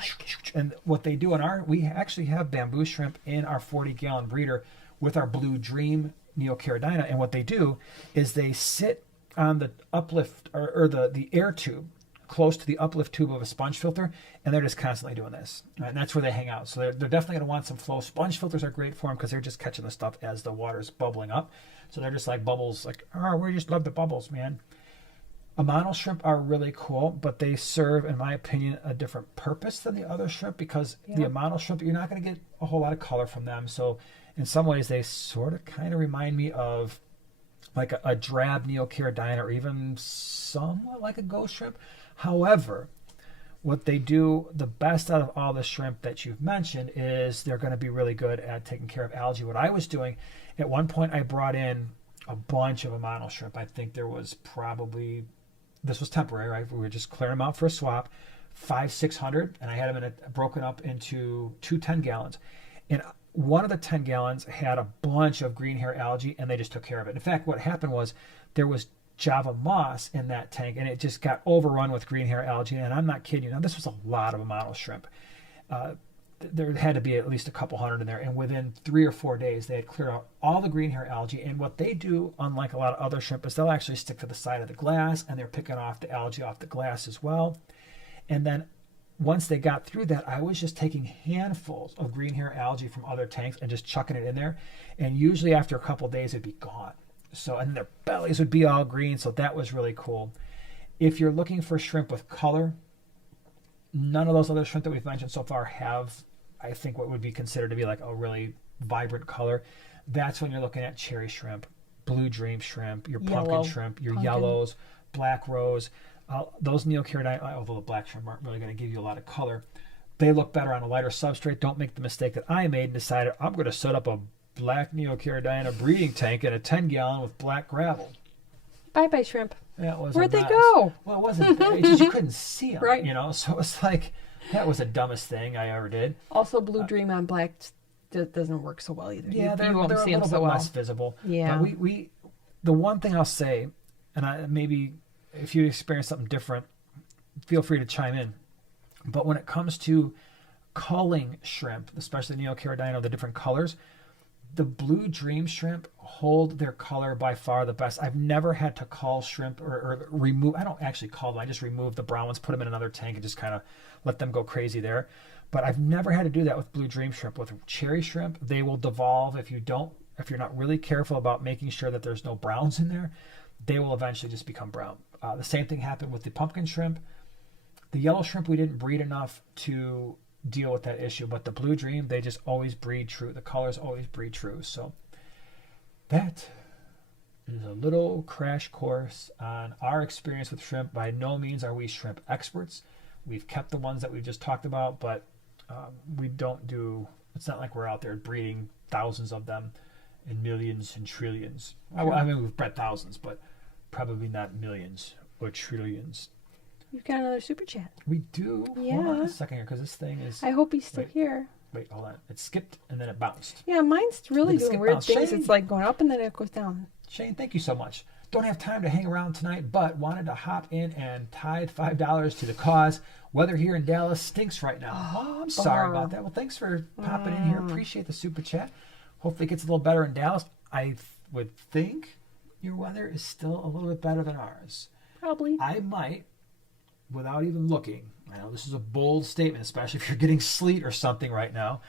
and what they do we actually have bamboo shrimp in our 40-gallon breeder with our Blue Dream Neocaridina. And what they do is they sit on the uplift or the air tube close to the uplift tube of a sponge filter, and they're just constantly doing this. Right? And that's where they hang out. So they're definitely going to want some flow. Sponge filters are great for them because they're just catching the stuff as the water's bubbling up. So they're just like bubbles, like, oh, we just love the bubbles, man. Amano shrimp are really cool, but they serve, in my opinion, a different purpose than the other shrimp because the Amano shrimp, you're not going to get a whole lot of color from them. So in some ways, they sort of kind of remind me of like a drab Neocaridina or even somewhat like a ghost shrimp. However, what they do the best out of all the shrimp that you've mentioned is they're going to be really good at taking care of algae. What I was doing, at one point I brought in a bunch of Amano shrimp. I think there was probably, this was temporary, right? We were just clearing them out for a swap, 600, and I had them broken up into 2 10-gallons. And one of the 10 gallons had a bunch of green hair algae, and they just took care of it. In fact, what happened was there was Java moss in that tank, and it just got overrun with green hair algae. And I'm not kidding you. Now, this was a lot of Amano shrimp. There had to be at least a couple hundred in there. And within 3 or 4 days, they had cleared out all the green hair algae. And what they do, unlike a lot of other shrimp, is they'll actually stick to the side of the glass, and they're picking off the algae off the glass as well. And then once they got through that, I was just taking handfuls of green hair algae from other tanks and just chucking it in there. And usually after a couple of days, it'd be gone. So, and their bellies would be all green. So that was really cool. If you're looking for shrimp with color, none of those other shrimp that we've mentioned so far have, I think, what would be considered to be like a really vibrant color. That's when you're looking at cherry shrimp, blue dream shrimp, your pumpkin shrimp, your yellows, black rose. Those Neocaridina, although the black shrimp aren't really going to give you a lot of color, they look better on a lighter substrate. Don't make the mistake that I made and decided I'm going to set up a black Neocaridina breeding tank in a 10-gallon with black gravel. Bye-bye shrimp. Yeah, where'd they go? Well, it wasn't. It's just you couldn't see them, right? You know, so it was like that was the dumbest thing I ever did. Also, blue dream on black doesn't work so well either. Yeah, they're a won't little see them bit so well. less visible. Yeah. But we the one thing I'll say, and maybe if you experience something different, feel free to chime in. But when it comes to culling shrimp, especially Neocaridina, the different colors, the blue dream shrimp hold their color by far the best. I've never had to cull shrimp or remove. I don't actually cull them. I just remove the brown ones, put them in another tank, and just kind of let them go crazy there. But I've never had to do that with blue dream shrimp. With cherry shrimp, they will devolve if you're not really careful about making sure that there's no browns in there. They will eventually just become brown. The same thing happened with the pumpkin shrimp. The yellow shrimp, we didn't breed enough to deal with that issue, but the blue dream, they just always breed true. The colors always breed true. So that is a little crash course on our experience with shrimp. By no means are we shrimp experts. We've kept the ones that we've just talked about, but we don't do, it's not like we're out there breeding thousands of them in millions and trillions. Sure. I mean, we've bred thousands, but probably not millions or trillions. You've got another super chat. We do. Yeah. Hold on a second here, because this thing is... I hope he's still here. Wait, hold on. It skipped and then it bounced. Yeah, mine's really doing weird things. Shane, it's like going up and then it goes down. Shane, thank you so much. Don't have time to hang around tonight, but wanted to hop in and tithe $5 to the cause. Weather here in Dallas stinks right now. Oh, I'm sorry about that. Well, thanks for popping in here. Appreciate the super chat. Hopefully it gets a little better in Dallas. I would think your weather is still a little bit better than ours. Probably. I might, without even looking, I know this is a bold statement, especially if you're getting sleet or something right now,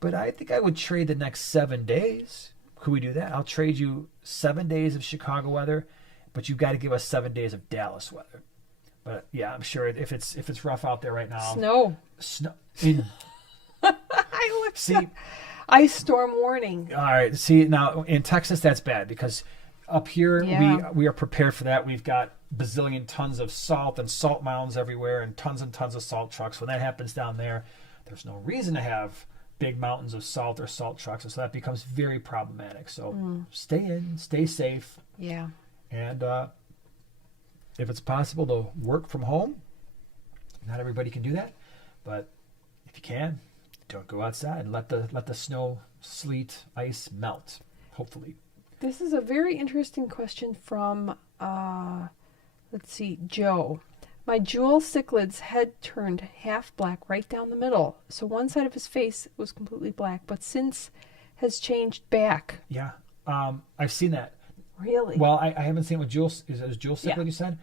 but I think I would trade the next 7 days. Could we do that? I'll trade you 7 days of Chicago weather, but you've got to give us 7 days of Dallas weather. But yeah, I'm sure if it's rough out there right now. Snow. See, ice storm warning. All right. See, now in Texas, that's bad because up here we are prepared for that. We've got bazillion tons of salt and salt mounds everywhere and tons of salt trucks. When that happens down there, there's no reason to have big mountains of salt or salt trucks, and so that becomes very problematic. So stay in, stay safe. Yeah. And if it's possible to work from home, not everybody can do that, but if you can, don't go outside and let the snow, sleet, ice melt, hopefully. This is a very interesting question from let's see, Joe. My jewel cichlid's head turned half black right down the middle. So one side of his face was completely black, but since has changed back. Yeah. I've seen that. Really? Well, I haven't seen what Jewel, is it Jewel cichlid you said?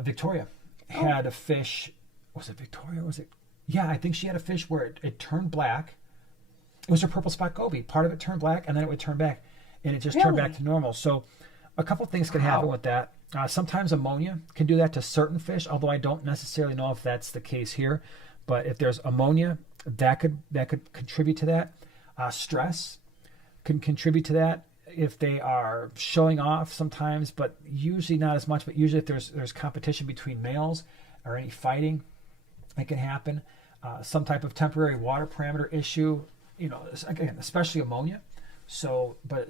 Victoria had a fish. Was it Victoria? Was it? Yeah, I think she had a fish where it turned black. It was her purple spot goby. Part of it turned black and then it would turn back and it just turned back to normal. So a couple things can happen with that. Sometimes ammonia can do that to certain fish, although I don't necessarily know if that's the case here. But if there's ammonia, that could contribute to that. Stress can contribute to that. if they are showing off sometimes, but usually not as much. But usually if there's competition between males or any fighting, it can happen. Some type of temporary water parameter issue, again, especially ammonia. So, but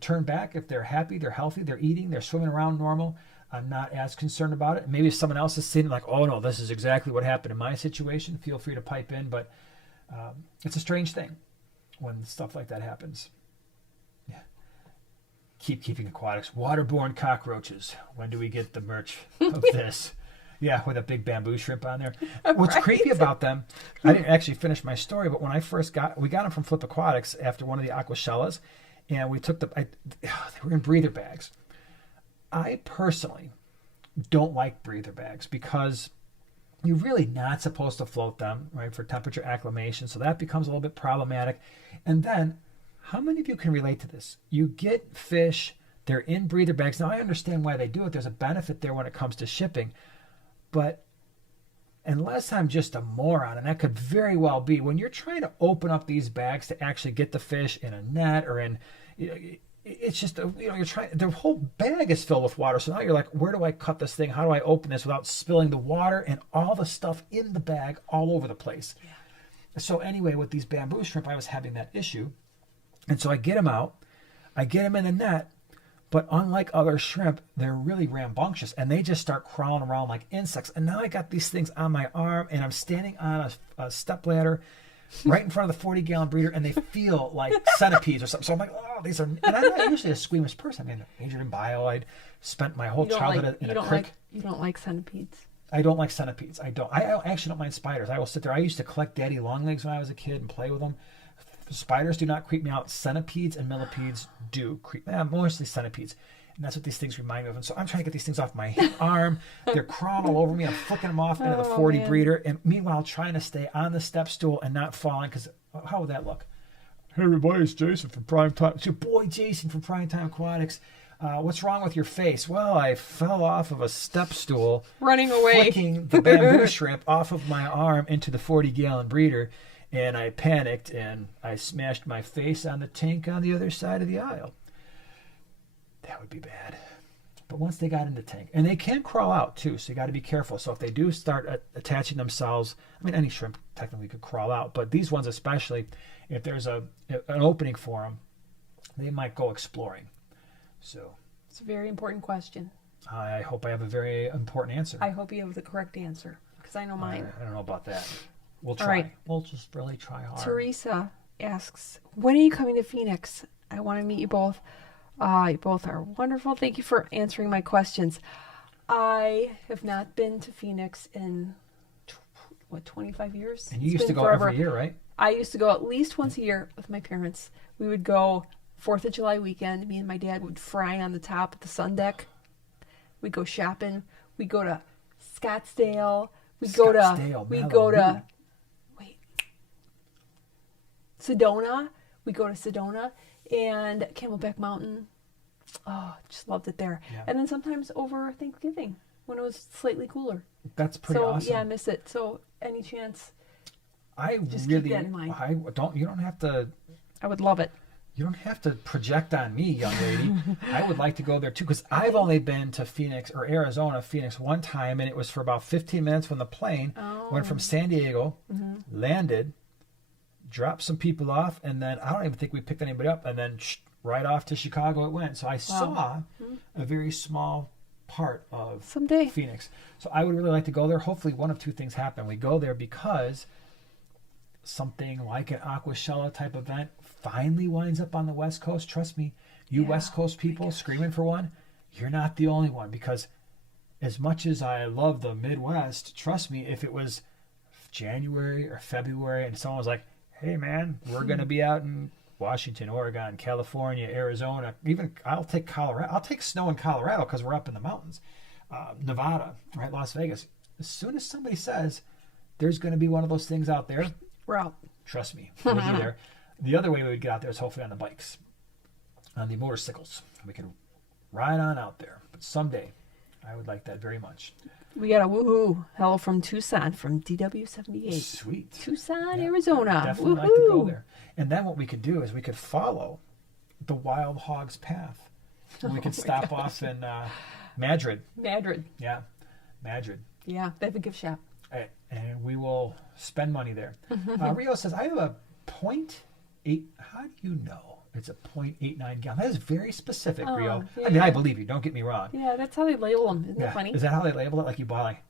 turn back if they're happy, they're healthy, they're eating, they're swimming around normal. I'm not as concerned about it. Maybe if someone else is seeing like, oh no, this is exactly what happened in my situation, feel free to pipe in. But it's a strange thing when stuff like that happens. Yeah. Keeping aquatics. Waterborne cockroaches. When do we get the merch of this? Yeah, with a big bamboo shrimp on there. What's creepy about them, I didn't actually finish my story, but when I first we got them from Flip Aquatics after one of the Aquashellas, and we took they were in breather bags. I personally don't like breather bags because you're really not supposed to float them, right, for temperature acclimation. So that becomes a little bit problematic. And then, how many of you can relate to this? You get fish, they're in breather bags. Now, I understand why they do it. There's a benefit there when it comes to shipping. But unless I'm just a moron, and that could very well be, when you're trying to open up these bags to actually get the fish in a net or in, it's just, you're trying, the whole bag is filled with water. So now you're like, where do I cut this thing? How do I open this without spilling the water and all the stuff in the bag all over the place? Yeah. So anyway, with these bamboo shrimp, I was having that issue. And so I get them out, I get them in the net, but unlike other shrimp, they're really rambunctious and they just start crawling around like insects. And now I got these things on my arm and I'm standing on a step ladder right in front of the 40-gallon breeder, and they feel like centipedes or something. So I'm like, oh, these are, and I'm not usually a squeamish person. I mean, majored in bio. I'd spent my whole childhood in a creek. You don't like centipedes? I don't like centipedes. I actually don't mind spiders. I will sit there. I used to collect daddy longlegs when I was a kid and play with them. Spiders do not creep me out. Centipedes and millipedes do creep me out. Mostly centipedes. And that's what these things remind me of. And so I'm trying to get these things off my arm. They're crawling all over me. I'm flicking them off into the 40 breeder. And meanwhile, trying to stay on the step stool and not falling. Because how would that look? Hey, everybody, it's Jason from Prime Time. It's your boy, Jason from Prime Time Aquatics. What's wrong with your face? Well, I fell off of a step stool. Running away. Flicking the bamboo shrimp off of my arm into the 40-gallon breeder. And I panicked and I smashed my face on the tank on the other side of the aisle. That would be bad. But once they got in the tank, and they can crawl out too, so you got to be careful. So if they do start attaching themselves, I mean, any shrimp technically could crawl out, but these ones especially, if there's an opening for them, they might go exploring. So it's a very important question. I hope I have a very important answer. I hope you have the correct answer, because I know mine. I don't know about that. We'll try. All right. We'll just really try hard. Teresa asks, when are you coming to Phoenix? I want to meet you both. You both are wonderful. Thank you for answering my questions. I have not been to Phoenix in, 25 years? And you used to go forever. Every year, right? I used to go at least once a year with my parents. We would go 4th of July weekend. Me and my dad would fry on the top of the sun deck. We'd go shopping. We'd go to Scottsdale. We'd go to Sedona. We go to Sedona and Camelback Mountain. Oh, just loved it there. Yeah. And then sometimes over Thanksgiving when it was slightly cooler. That's pretty awesome. So yeah, I miss it. So any chance, just really, keep that in mind. You don't have to. I would love it. You don't have to project on me, young lady. I would like to go there too, because I've only been to Phoenix or Arizona, Phoenix one time, and it was for about 15 minutes when the plane went from San Diego, landed, dropped some people off, and then I don't even think we picked anybody up, and then right off to Chicago it went. So I saw a very small part of Phoenix. So I would really like to go there. Hopefully one of two things happen. We go there because something like an Aquashella type event finally winds up on the West Coast. Trust me, you West Coast people screaming for one, you're not the only one, because as much as I love the Midwest, trust me, if it was January or February and someone was like, hey man, we're going to be out in Washington, Oregon, California, Arizona, even I'll take Colorado. I'll take snow in Colorado because we're up in the mountains. Nevada, right? Las Vegas. As soon as somebody says there's going to be one of those things out there, we're out. Trust me, we'll be there. The other way we would get out there is hopefully on the bikes, on the motorcycles. We can ride on out there. But someday, I would like that very much. We got a woohoo. Hello from Tucson, from DW78. Sweet. Tucson, Arizona. Definitely like to go there. And then what we could do is we could follow the wild hog's path. We could stop off in Madrid. Yeah, Madrid. Yeah, they have a gift shop. And we will spend money there. Rio says, I have a 0.8. How do you know it's a 0.89 gallon? That is very specific, Rio. Yeah. I mean, I believe you. Don't get me wrong. Yeah, that's how they label them. Isn't that funny? Is that how they label it? Like you buy, like,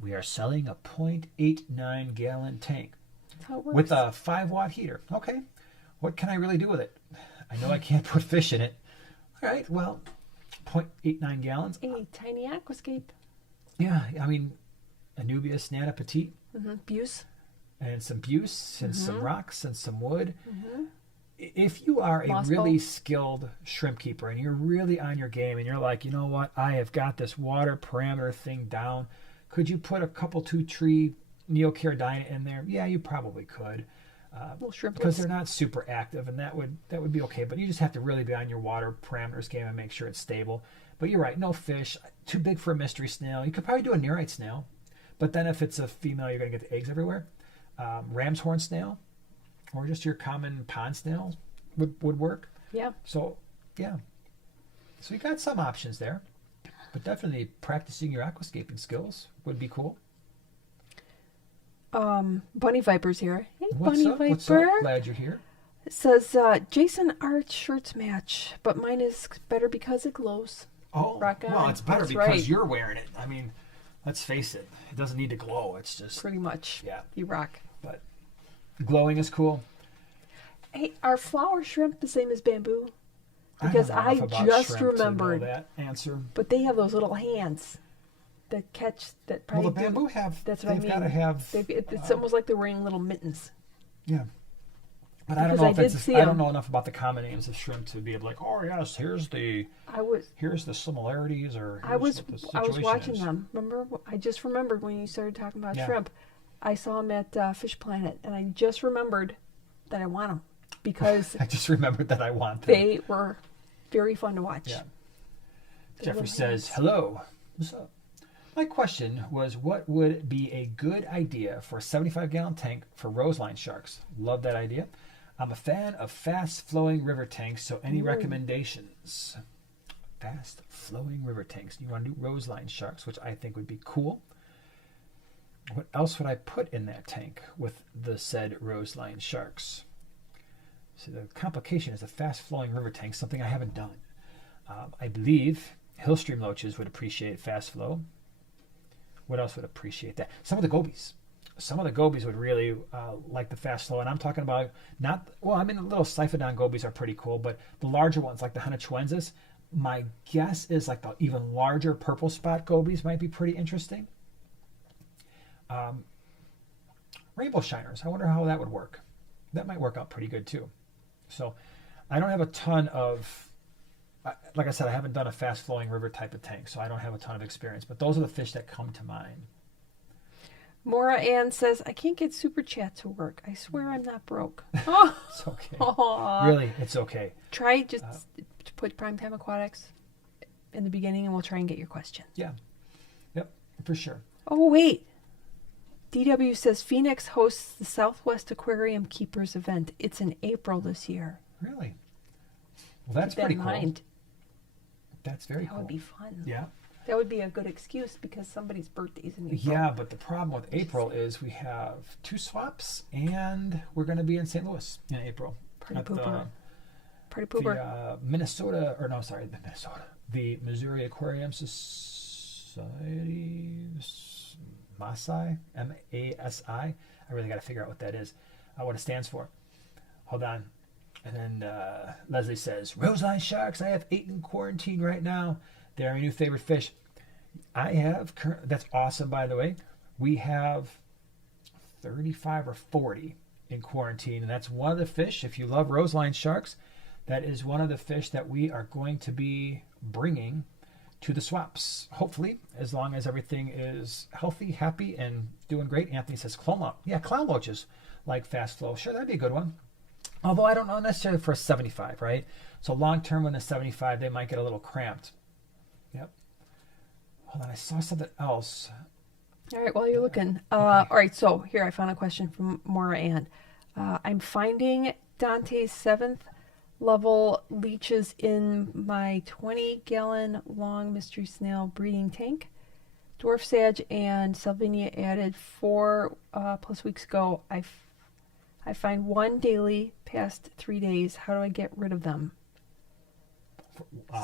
we are selling a 0.89 gallon tank. That's how it works. With a 5-watt heater. Okay. What can I really do with it? I know I can't put fish in it. All right. Well, 0.89 gallons. A tiny aquascape. Yeah. I mean, Anubias nana petite. Buse. And some buse and some rocks and some wood. If you are a Moss really bowl. skilled shrimp keeper and you're really on your game and you're like, you know what, I have got this water parameter thing down, could you put a couple 2-tree Neocare Dyna in there? Yeah, you probably could. Little shrimplets. Because they're not super active, and that would be okay. But you just have to really be on your water parameters game and make sure it's stable. But you're right, no fish. Too big for a mystery snail. You could probably do a nearite snail. But then if it's a female, you're going to get the eggs everywhere. Ram's horn snail or just your common pond snail would work. Yeah. So, yeah. So you got some options there. But definitely practicing your aquascaping skills would be cool. Bunny Viper's here. Hey, What's Bunny up? Viper. What's up? Glad you're here. It says, Jason, our shirts match, but mine is better because it glows. Oh, Rock on. well, it's better That's because right. you're wearing it. I mean, let's face it. It doesn't need to glow. It's just, Pretty much. yeah. You rock. But glowing is cool. Hey, are flower shrimp the same as bamboo? I Because don't know enough about just shrimp to know remembered. that answer. But they have those little hands that catch that Well, probably the bamboo have. That's what I they've mean. got to have. It's almost like they're wearing little mittens. Yeah. But I don't Because know I if did it's. see I don't 'em. know enough about the common names of shrimp to be able like, oh yes, here's the similarities or I was what the I was situation watching is. them. Remember? I just remembered when you started talking about Yeah. shrimp. I saw them at Fish Planet, and I just remembered that I want them because I just remembered that I want them. they were very fun to watch. Yeah. They Jeffrey were says, hands. hello. What's up? My question was, what would be a good idea for a 75-gallon tank for roseline sharks? Love that idea. I'm a fan of fast-flowing river tanks, so any recommendations? Fast-flowing river tanks. You want to do roseline sharks, which I think would be cool. What else would I put in that tank with the said roseline sharks? So the complication is a fast-flowing river tank, something I haven't done. I believe hillstream loaches would appreciate fast flow. What else would appreciate that? Some of the gobies. Some of the gobies would really like the fast flow. And I'm talking about the little Siphodon gobies are pretty cool, but the larger ones like the Hanachuensis, my guess is like the even larger purple spot gobies might be pretty interesting. Rainbow shiners. I wonder how that would work. That might work out pretty good too. So I don't have a ton of, like I said, I haven't done a fast-flowing river type of tank, so I don't have a ton of experience. But those are the fish that come to mind. Maura Ann says, I can't get Super Chat to work. I swear I'm not broke. Oh, It's okay. aw. Really, it's okay. Try just to put Primetime Aquatics in the beginning, and we'll try and get your questions. Yeah. Yep, for sure. Oh, wait. DW says, Phoenix hosts the Southwest Aquarium Keepers event. It's in April this year. Really? Well, that's Keep that pretty in cool. mind. That's very That cool. would be fun. Yeah. That would be a good excuse because somebody's birthday's in April. Yeah, but the problem with April is we have 2 swaps, and we're going to be in St. Louis in April. Party at pooper. Party pooper. The Missouri Aquarium Society, MASI, MASI. I really got to figure out what that is, what it stands for. Hold on. And then Leslie says, roseline sharks, I have 8 in quarantine right now. They're my new favorite fish. I have, that's awesome, by the way. We have 35 or 40 in quarantine, and that's one of the fish, if you love roseline sharks, that is one of the fish that we are going to be bringing to the swaps, hopefully, as long as everything is healthy, happy, and doing great. Anthony says clown loaches like fast flow. Sure, that'd be a good one. Although I don't know necessarily for a 75, right? So long term when a 75, they might get a little cramped. Yep. Hold on, I saw something else. All right, while you're looking. Okay. All right, so here I found a question from Maura Ann. I'm finding Dante's 7th level leeches in my 20-gallon long mystery snail breeding tank. Dwarf sage and Salvinia added 4+ weeks ago. I find one daily past 3 days. How do I get rid of them?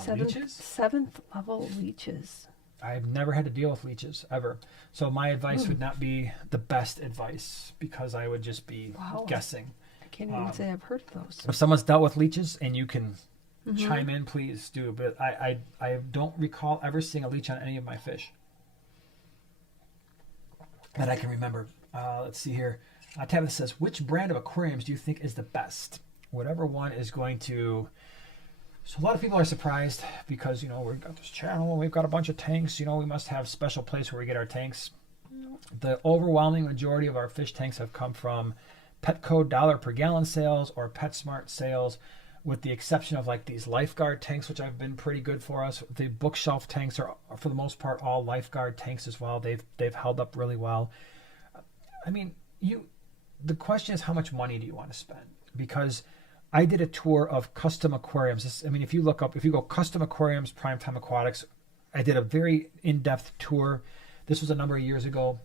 Leeches? 7th level leeches. I've never had to deal with leeches ever. So my advice would not be the best advice because I would just be guessing. I can't even say I've heard of those. If someone's dealt with leeches and you can chime in, please do. But I don't recall ever seeing a leech on any of my fish that I can remember. Let's see here. Tabitha says, which brand of aquariums do you think is the best? Whatever one is going to... So a lot of people are surprised because, we've got this channel and we've got a bunch of tanks. We must have a special place where we get our tanks. The overwhelming majority of our fish tanks have come from Petco dollar per gallon sales or PetSmart sales, with the exception of like these lifeguard tanks, which have been pretty good for us. The bookshelf tanks are, for the most part, all lifeguard tanks as well. They've held up really well. I mean, the question is, how much money do you want to spend? Because I did a tour of custom aquariums. If you go custom aquariums, Primetime Aquatics, I did a very in-depth tour. This was a number of years ago.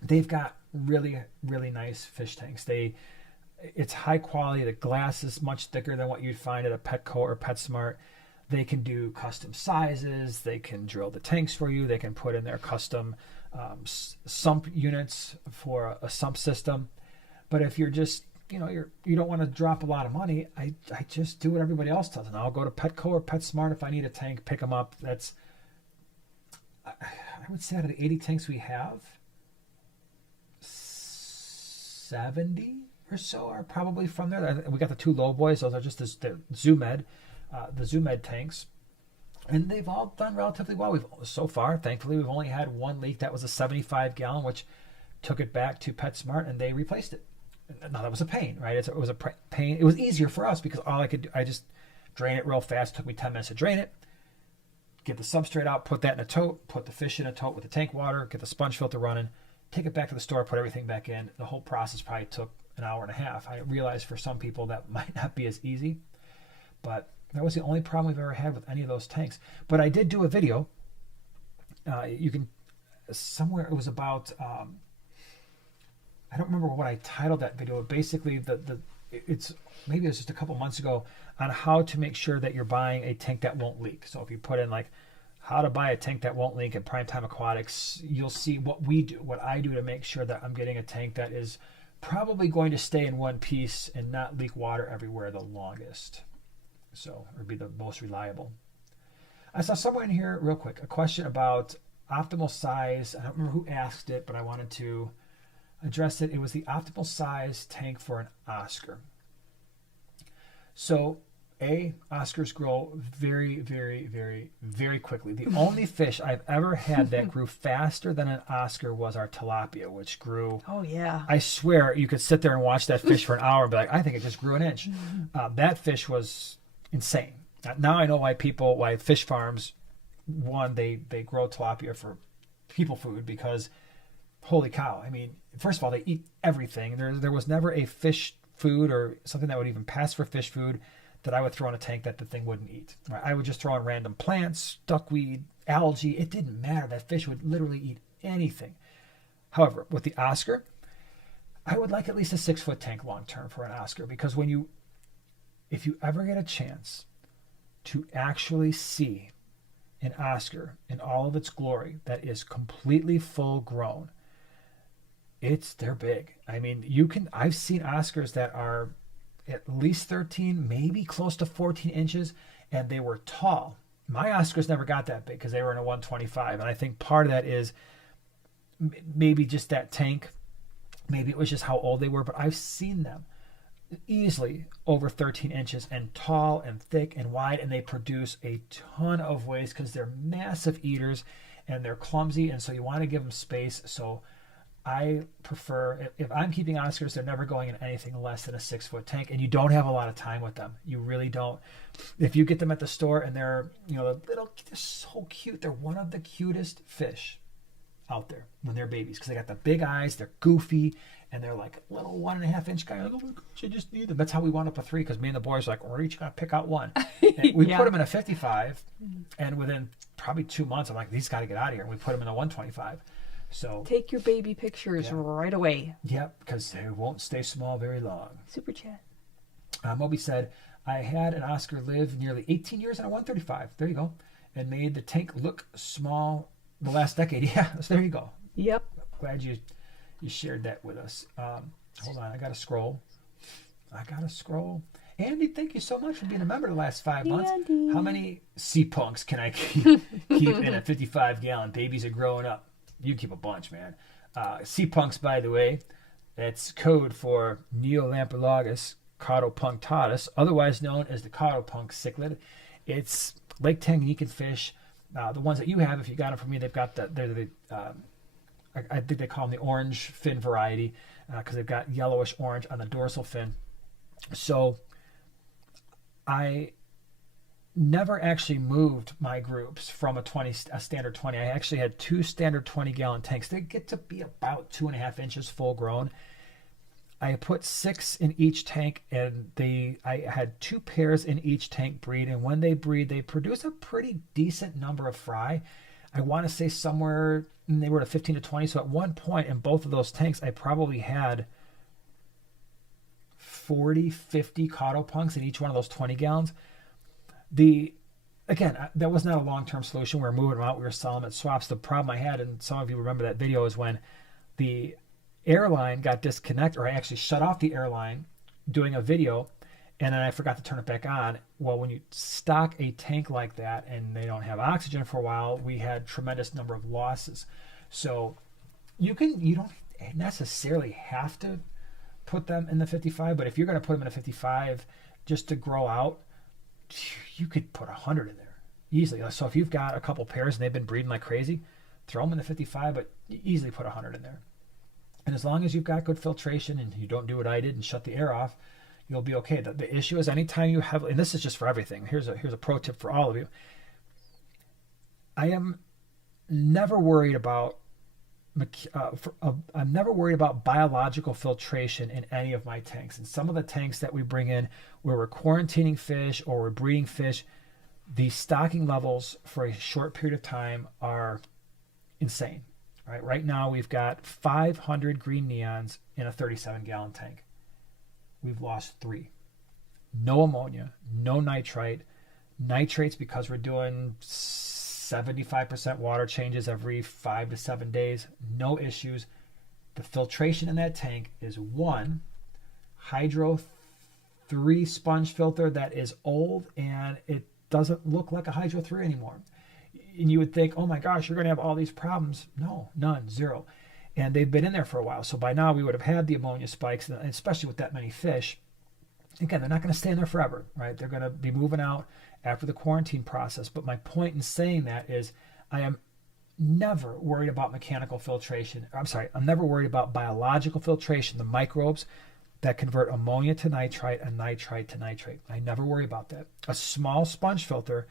They've got really, really nice fish tanks. It's high quality. The glass is much thicker than what you'd find at a Petco or PetSmart. They can do custom sizes. They can drill the tanks for you. They can put in their custom sump units for a sump system. But if you're just, you don't want to drop a lot of money, I just do what everybody else does. And I'll go to Petco or PetSmart if I need a tank, pick them up. I would say out of the 80 tanks we have, 70 or so are probably from there. We got the 2 low boys. Those are just the Zoomed tanks. And they've all done relatively well. So far, thankfully, we've only had one leak. That was a 75-gallon, which took it back to PetSmart, and they replaced it. Now, that was a pain, right? It was a pain. It was easier for us because all I could do, I just drain it real fast. It took me 10 minutes to drain it, get the substrate out, put that in a tote, put the fish in a tote with the tank water, get the sponge filter running, take it back to the store, put everything back in. The whole process probably took an hour and a half. I realize for some people that might not be as easy, but that was the only problem we've ever had with any of those tanks. But I did do a video. You can somewhere, it was about I don't remember what I titled that video, but basically it's maybe it was just a couple months ago, on how to make sure that you're buying a tank that won't leak. So if you put in like how to buy a tank that won't leak at Primetime Aquatics, you'll see what I do to make sure that I'm getting a tank that is probably going to stay in one piece and not leak water everywhere the longest. So, or be the most reliable. I saw somewhere in here, real quick, a question about optimal size. I don't remember who asked it, but I wanted to address it. It was the optimal size tank for an Oscar. So, Oscars grow very, very, very, very quickly. The only fish I've ever had that grew faster than an Oscar was our tilapia, which grew... Oh, yeah. I swear, you could sit there and watch that fish for an hour and be like, I think it just grew an inch. That fish was insane. Now I know why fish farms, one, they grow tilapia for people food because, holy cow, first of all, they eat everything. There was never a fish food or something that would even pass for fish food that I would throw in a tank that the thing wouldn't eat. Right? I would just throw in random plants, duckweed, algae. It didn't matter. That fish would literally eat anything. However, with the Oscar, I would like at least a 6-foot tank long term for an Oscar, because if you ever get a chance to actually see an Oscar in all of its glory that is completely full grown, they're big. I've seen Oscars that are at least 13, maybe close to 14 inches, and they were tall. My Oscars never got that big because they were in a 125, and I think part of that is maybe just that tank. Maybe it was just how old they were, but I've seen them easily over 13 inches and tall and thick and wide, and they produce a ton of waste because they're massive eaters and they're clumsy, and so you want to give them space. So I prefer, if I'm keeping Oscars, they're never going in anything less than a 6-foot tank, and you don't have a lot of time with them. You really don't. If you get them at the store and they're so cute. They're one of the cutest fish out there when they're babies because they got the big eyes, they're goofy, and they're like little 1.5-inch guy. Like, oh my gosh, I just need them. That's how we wound up with 3, because me and the boys were like, we're each gonna pick out one. And we put them in a 55, and within probably 2 months, I'm like, these got to get out of here. And we put them in a 125. So take your baby pictures right away. Yep, because they won't stay small very long. Super chat. Moby said, I had an Oscar live nearly 18 years in a 135. There you go. And made the tank look small the last decade. Yeah, so there you go. Yep. Glad you shared that with us. Hold on, I got to scroll. Andy, thank you so much for being a member the last 5 months. Andy. How many sea punks can I keep in a 55-gallon? Babies are growing up. You keep a bunch, man. Sea punks, by the way, that's code for Neolampologus cautopunctatus, otherwise known as the Cottopunk cichlid. It's Lake Tanganyika fish. The ones that you have, if you got them from me, they've got I think they call them the orange fin variety, because they've got yellowish orange on the dorsal fin. So I never actually moved my groups from a standard 20. I actually had 2 standard 20-gallon tanks. They get to be about 2.5 inches full grown. I put 6 in each tank, and I had 2 pairs in each tank breed. And when they breed, they produce a pretty decent number of fry. I want to say somewhere in the neighborhood of 15 to 20. So at one point in both of those tanks, I probably had 40, 50 Cottopunks in each one of those 20 gallons. Again, that was not a long-term solution. We were moving them out. We were selling them at swaps. The problem I had, and some of you remember that video, is when the airline got disconnected, or I actually shut off the airline doing a video, and then I forgot to turn it back on. Well, when you stock a tank like that and they don't have oxygen for a while, we had tremendous number of losses. So you don't necessarily have to put them in the 55, but if you're going to put them in a 55 just to grow out, you could put 100 in there easily. So if you've got a couple pairs and they've been breeding like crazy, throw them in the 55, but easily put 100 in there. And as long as you've got good filtration and you don't do what I did and shut the air off, you'll be okay. The issue is anytime you have, and this is just for everything. Here's a pro tip for all of you. I am never worried about I'm never worried about biological filtration in any of my tanks. And some of the tanks that we bring in where we're quarantining fish or we're breeding fish, the stocking levels for a short period of time are insane. Right now we've got 500 green neons in a 37-gallon tank. We've lost 3. No ammonia, no nitrite. Nitrates, because we're doing 75% water changes every 5 to 7 days, no issues. The filtration in that tank is 1 Hydro 3 sponge filter that is old, and it doesn't look like a Hydro 3 anymore. And you would think, oh my gosh, you're going to have all these problems. No, none, 0. And they've been in there for a while. So by now we would have had the ammonia spikes, and especially with that many fish. Again, they're not going to stay in there forever, right? They're going to be moving out after the quarantine process. But my point in saying that is I am never worried about mechanical filtration. I'm never worried about biological filtration, the microbes that convert ammonia to nitrite and nitrite to nitrate. I never worry about that. A small sponge filter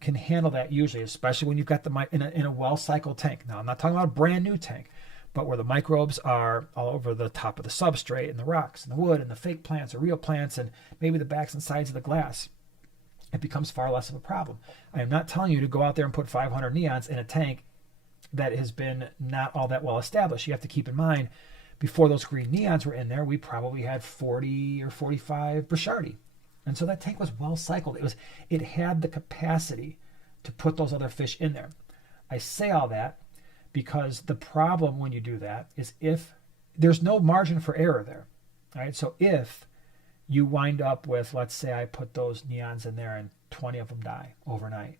can handle that usually, especially when you've got in a well-cycled tank. Now, I'm not talking about a brand new tank, but where the microbes are all over the top of the substrate and the rocks and the wood and the fake plants or real plants and maybe the backs and sides of the glass, it becomes far less of a problem. I am not telling you to go out there and put 500 neons in a tank that has been not all that well established. You have to keep in mind, before those green neons were in there, we probably had 40 or 45 Brichardi. And so that tank was well cycled. It had the capacity to put those other fish in there. I say all that because the problem when you do that is if there's no margin for error there. All right. So if you wind up with, let's say I put those neons in there and 20 of them die overnight,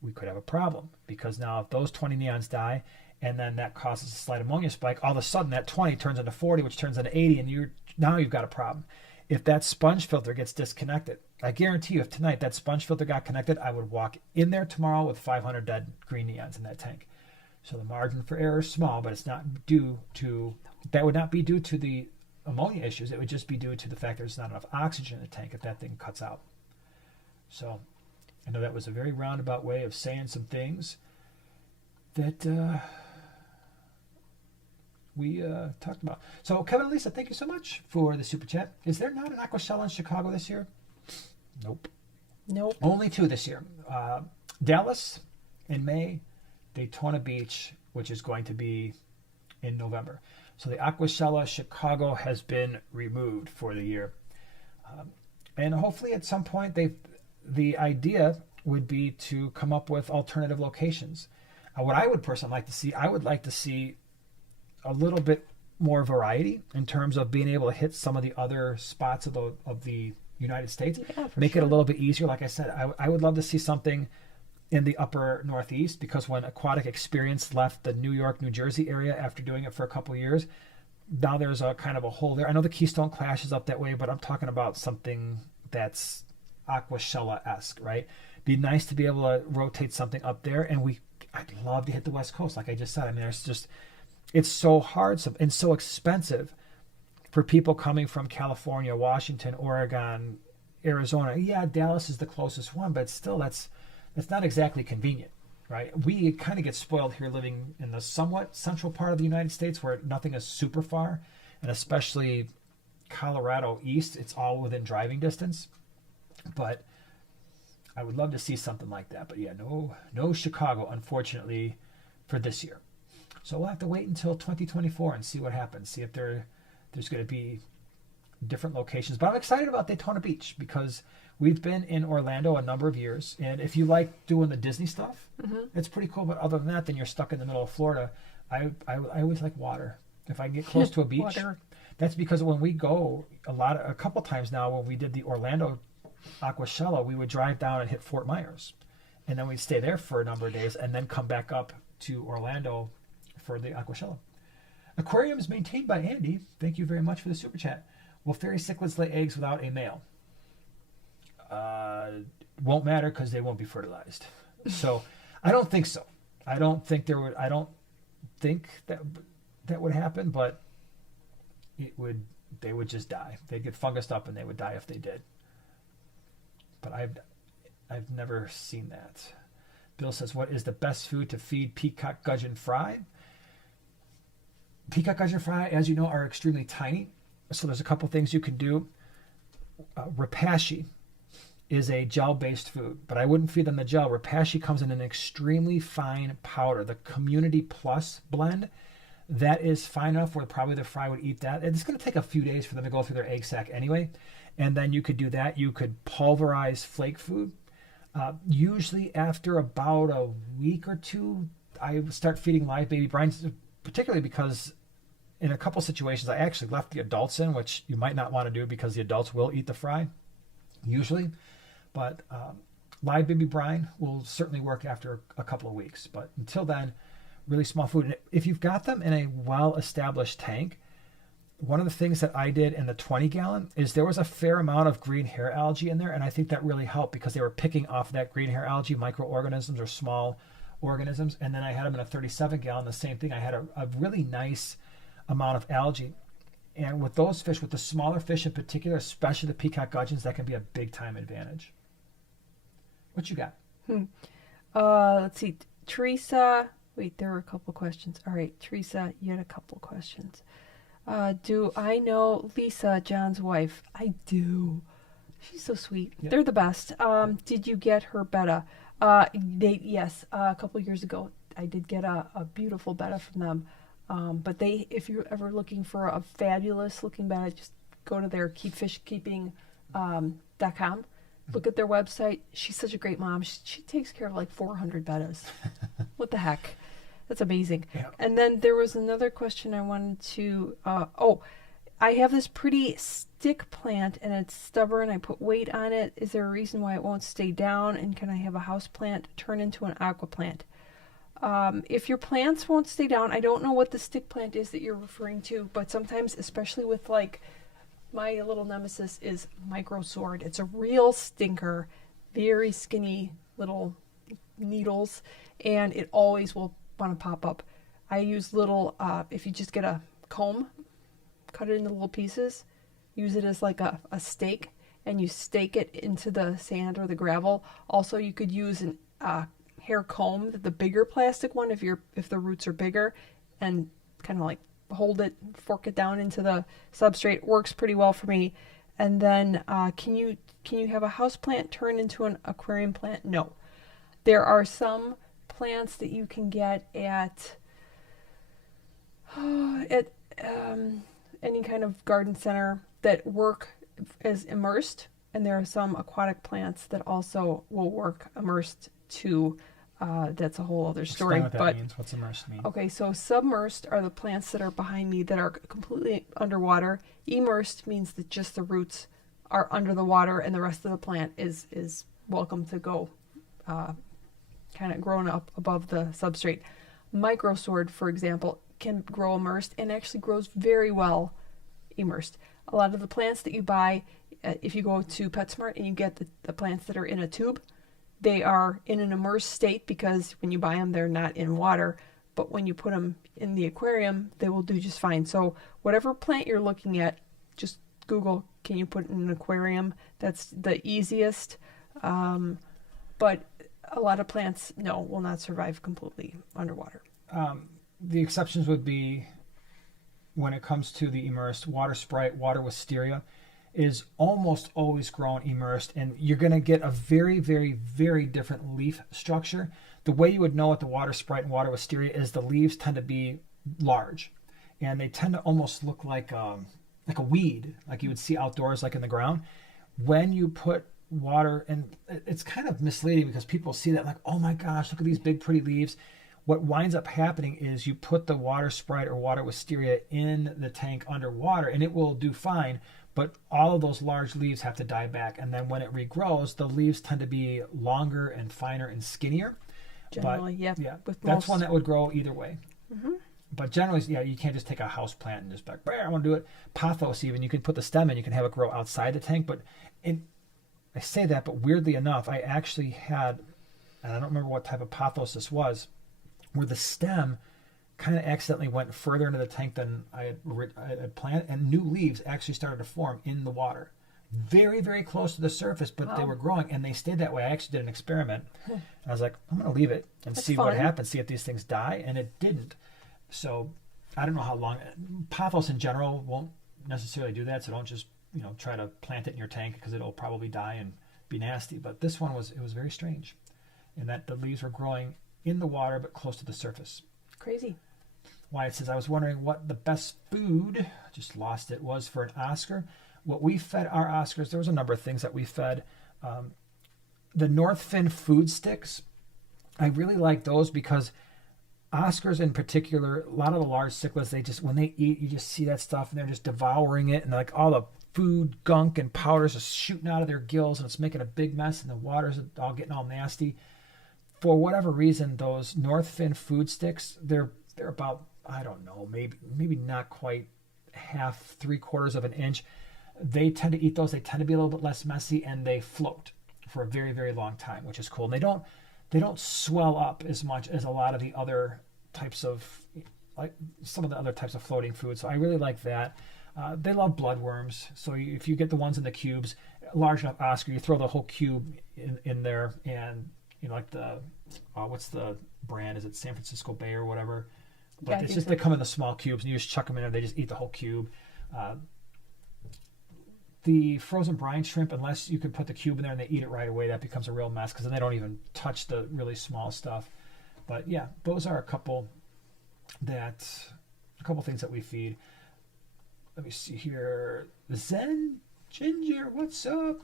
we could have a problem, because now if those 20 neons die and then that causes a slight ammonia spike, all of a sudden that 20 turns into 40, which turns into 80, and now you've got a problem. If that sponge filter gets disconnected, I guarantee you if tonight that sponge filter got connected, I would walk in there tomorrow with 500 dead green neons in that tank. So the margin for error is small, but it's not that would not be due to the ammonia issues. It would just be due to the fact there's not enough oxygen in the tank if that thing cuts out. So I know that was a very roundabout way of saying some things that we talked about. So Kevin and Lisa, thank you so much for the super chat. Is there not an Aquashella in Chicago this year? Nope. Only 2 this year. Dallas in May, Daytona Beach, which is going to be in November. So the Aquashella Chicago has been removed for the year. And hopefully at some point the idea would be to come up with alternative locations. What I would personally like to see, I would like to see a little bit more variety in terms of being able to hit some of the other spots of the United States. Yeah, make it a little bit easier. Like I said, I would love to see something in the upper Northeast, because when Aquatic Experience left the New York, New Jersey area after doing it for a couple of years, now there's a kind of a hole there. I know the Keystone Clash is up that way, but I'm talking about something that's Aquashella-esque, right? Be nice to be able to rotate something up there, and I'd love to hit the West Coast, like I just said. I mean, it's so hard and so expensive for people coming from California, Washington, Oregon, Arizona. Yeah, Dallas is the closest one, but still, that's not exactly convenient, right? We kind of get spoiled here living in the somewhat central part of the United States where nothing is super far, and especially Colorado east, it's all within driving distance. But I would love to see something like that. But yeah, no Chicago, unfortunately, for this year. So we'll have to wait until 2024 and see what happens. See if there's going to be different locations. But I'm excited about Daytona Beach because we've been in Orlando a number of years. And if you like doing the Disney stuff, it's pretty cool. But other than that, then you're stuck in the middle of Florida. I always like water. If I can get close to a beach, Water. That's because when we go a couple times now, when we did the Orlando Aquashella, we would drive down and hit Fort Myers. And then we'd stay there for a number of days and then come back up to Orlando for the Aquashella. Aquarium is maintained by Andy. Thank you very much for the super chat. Will fairy cichlids lay eggs without a male? Won't matter because they won't be fertilized. So I don't think so. I don't think that would happen, but they would just die. They'd get fungused up and they would die if they did. But I've never seen that. Bill says, what is the best food to feed peacock gudgeon fry? Peacock gudgeon fry, as you know, are extremely tiny. So there's a couple things you can do. Rapashi is a gel-based food, but I wouldn't feed them the gel. Rapashi comes in an extremely fine powder. The Community Plus blend, that is fine enough where probably the fry would eat that. It's going to take a few days for them to go through their egg sac anyway. And then you could do that. You could pulverize flake food. Usually after about a week or two, I start feeding live baby brines, particularly because in a couple situations, I actually left the adults in, which you might not want to do because the adults will eat the fry, usually. But live baby brine will certainly work after a couple of weeks. But until then, really small food. And if you've got them in a well-established tank, one of the things that I did in the 20-gallon is there was a fair amount of green hair algae in there, and I think that really helped because they were picking off that green hair algae, microorganisms or small organisms. And then I had them in a 37-gallon, the same thing. I had a really nice amount of algae. And with those fish, with the smaller fish in particular, especially the peacock gudgeons, that can be a big-time advantage. What you got? Let's see. Teresa. Wait, there were a couple questions. All right, Teresa, you had a couple questions. Do I know Lisa, John's wife? I do. She's so sweet. Yep. They're the best. Did you get her Betta? Yes, a couple years ago, I did get a beautiful Betta from them. But if you're ever looking for a fabulous looking Betta, just go to their keepfishkeeping.com. Look at their website. She's such a great mom. She takes care of like 400 Bettas. What the heck? That's amazing. Yeah. And then there was another question I wanted to, I have this pretty stick plant and it's stubborn. I put weight on it. Is there a reason why it won't stay down? And can I have a house plant turn into an aqua plant? If your plants won't stay down, I don't know what the stick plant is that you're referring to, but sometimes, especially with like, my little nemesis is micro sword. It's a real stinker, very skinny little needles, and it always will want to pop up. I use little, if you just get a comb, cut it into little pieces, use it as like a stake, and you stake it into the sand or the gravel. Also, you could use an hair comb, the bigger plastic one, if the roots are bigger, and kind of like hold it, fork it down into the substrate. Works pretty well for me. And then can you have a house plant turn into an aquarium plant? No. There are some plants that you can get at any kind of garden center that work as immersed, and there are some aquatic plants that also will work immersed too. That's a whole other story. Explain what that means. What's immersed mean? Okay, so submersed are the plants that are behind me that are completely underwater. Immersed means that just the roots are under the water and the rest of the plant is welcome to go kind of grown up above the substrate. Microsword, for example, can grow immersed and actually grows very well immersed. A lot of the plants that you buy, if you go to PetSmart and you get the plants that are in a tube, they are in an immersed state because when you buy them, they're not in water. But when you put them in the aquarium, they will do just fine. So whatever plant you're looking at, just Google, can you put it in an aquarium? That's the easiest. But a lot of plants, no, will not survive completely underwater. The exceptions would be when it comes to the immersed water sprite, water wisteria is almost always grown immersed, and you're going to get a very, very, very different leaf structure. The way you would know what the water sprite and water wisteria is, the leaves tend to be large, and they tend to almost look like a weed, like you would see outdoors, like in the ground. When you put water, and it's kind of misleading because people see that like, oh my gosh, look at these big pretty leaves. What winds up happening is you put the water sprite or water wisteria in the tank underwater and it will do fine, but all of those large leaves have to die back, and then when it regrows, the leaves tend to be longer and finer and skinnier. Generally, yeah, with that's one that would grow either way. Mm-hmm. But generally, yeah, you can't just take a house plant and just be like, I want to do it. Pothos, even, you can put the stem in, you can have it grow outside the tank. But I say that, but weirdly enough, I actually had, and I don't remember what type of pothos this was, where the stem kind of accidentally went further into the tank than I had planned, and new leaves actually started to form in the water. Very, very close to the surface, but They were growing, and they stayed that way. I actually did an experiment. I was like, I'm going to leave it and see what happens, see if these things die, and it didn't. So I don't know how long. Pothos in general won't necessarily do that, so don't just try to plant it in your tank because it'll probably die and be nasty. But this one was very strange, in that the leaves were growing in the water but close to the surface. Crazy. Wyatt says, I was wondering what the best food, just lost it, was for an Oscar. What we fed our Oscars, there was a number of things that we fed. The North Fin food sticks, I really like those because Oscars in particular, a lot of the large cichlids, they just, when they eat, you just see that stuff and they're just devouring it, and like all the food gunk and powders are shooting out of their gills and it's making a big mess and the water's all getting all nasty. For whatever reason, those North Fin food sticks, they're about, I don't know, maybe not quite half, 3/4 of an inch. They tend to eat those. They tend to be a little bit less messy, and they float for a very, very long time, which is cool. And they don't swell up as much as a lot of the other types of, like some of the other types of floating food. So I really like that. They love bloodworms. So if you get the ones in the cubes, large enough Oscar, you throw the whole cube in there, and like the what's the brand? Is it San Francisco Bay or whatever? But it's just they come in the small cubes, and you just chuck them in there. They just eat the whole cube. The frozen brine shrimp, unless you could put the cube in there and they eat it right away, that becomes a real mess because then they don't even touch the really small stuff. But yeah, those are a couple things that we feed. Let me see here. Zen Ginger, what's up?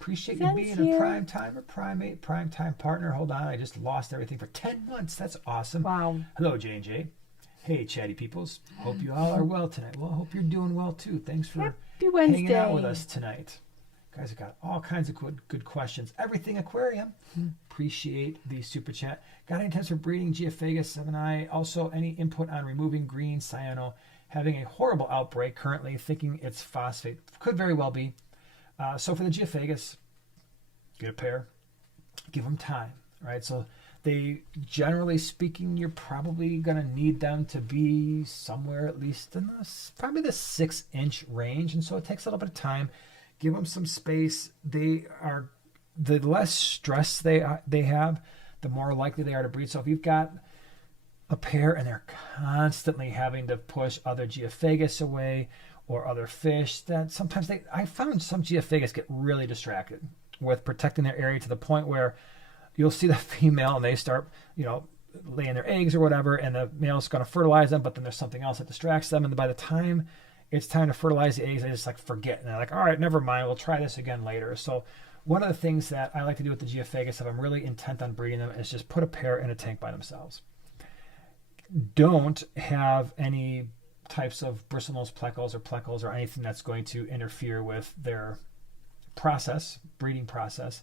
Appreciate you being a prime timer, primate, prime time partner. Hold on, I just lost everything for 10 months. That's awesome. Wow. Hello, J&J. Hey, chatty peoples. Hope you all are well tonight. Well, I hope you're doing well too. Thanks for hanging out with us tonight. Guys have got all kinds of good questions. Everything aquarium. Appreciate the super chat. Got any tips for breeding Geophagus 7i? Also, any input on removing green cyano? Having a horrible outbreak currently, thinking it's phosphate. Could very well be. So for the Geophagus, get a pair. Give them time, right? So they, generally speaking, you're probably going to need them to be somewhere at least in probably the 6-inch range. And so it takes a little bit of time. Give them some space. The less stress they have, the more likely they are to breed. So if you've got a pair and they're constantly having to push other Geophagus away or other fish, that sometimes I found some Geophagus get really distracted with protecting their area to the point where you'll see the female and they start, laying their eggs or whatever, and the male's going to fertilize them, but then there's something else that distracts them. And by the time it's time to fertilize the eggs, they just forget. And they're like, all right, never mind. We'll try this again later. So one of the things that I like to do with the Geophagus, if I'm really intent on breeding them, is just put a pair in a tank by themselves. Don't have any types of bristlenose plecos or anything that's going to interfere with their breeding process.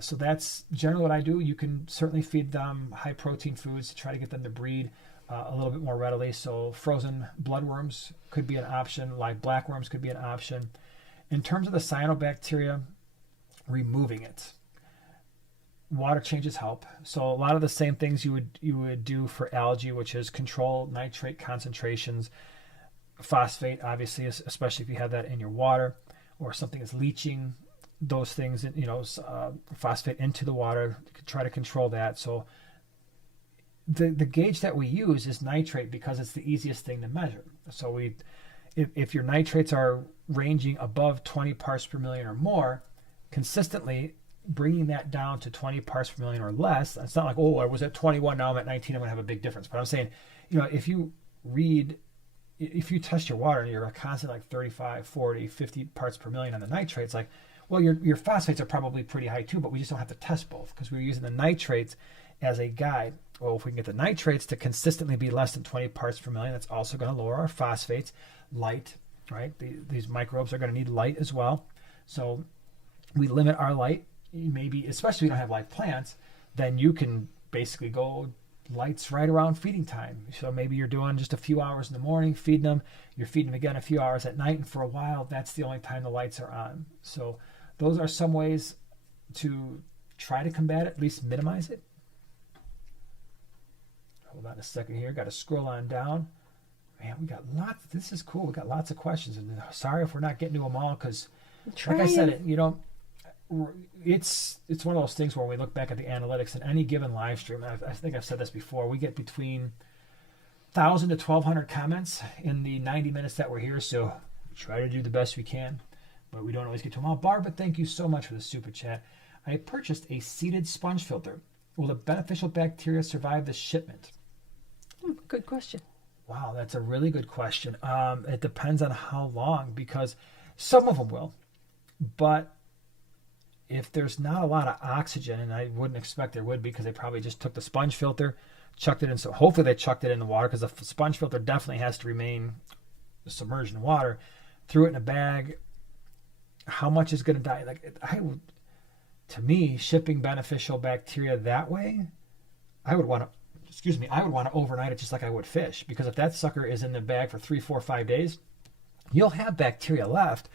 So that's generally what I do. You can certainly feed them high protein foods to try to get them to breed a little bit more readily. So frozen bloodworms could be an option. Live blackworms could be an option. In terms of the cyanobacteria, removing it. Water changes help. So a lot of the same things you would do for algae, which is control nitrate concentrations, phosphate, obviously, especially if you have that in your water, or something is leaching those things, phosphate into the water, try to control that. So the gauge that we use is nitrate because it's the easiest thing to measure. So if your nitrates are ranging above 20 parts per million or more, consistently bringing that down to 20 parts per million or less, it's not like, oh, I was at 21, now I'm at 19, I'm going to have a big difference. But I'm saying, if you test your water and you're constantly like 35, 40, 50 parts per million on the nitrates, well, your phosphates are probably pretty high too, but we just don't have to test both because we're using the nitrates as a guide. Well, if we can get the nitrates to consistently be less than 20 parts per million, that's also going to lower our phosphates. Light, right? These microbes are going to need light as well. So we limit our light. Maybe, especially if you don't have live plants, then you can basically go lights right around feeding time. So maybe you're doing just a few hours in the morning, feeding them. You're feeding them again a few hours at night, and for a while, that's the only time the lights are on. So those are some ways to try to combat it, at least minimize it. Hold on a second here. Got to scroll on down. Man, we got lots. This is cool. We got lots of questions. And sorry if we're not getting to them all because, like I said, it's one of those things where we look back at the analytics in any given live stream. I think I've said this before. We get between 1,000 to 1,200 comments in the 90 minutes that we're here. So we try to do the best we can, but we don't always get to them all. Barbara, thank you so much for the super chat. I purchased a seeded sponge filter. Will the beneficial bacteria survive the shipment? Good question. Wow, that's a really good question. It depends on how long, because some of them will, but if there's not a lot of oxygen, and I wouldn't expect there would be because they probably just took the sponge filter, chucked it in. So hopefully they chucked it in the water because the sponge filter definitely has to remain submerged in water. Threw it in a bag. How much is going to die? To me, shipping beneficial bacteria that way, I would want to overnight it just like I would fish, because if that sucker is in the bag for 3, 4, 5 days, you'll have bacteria left,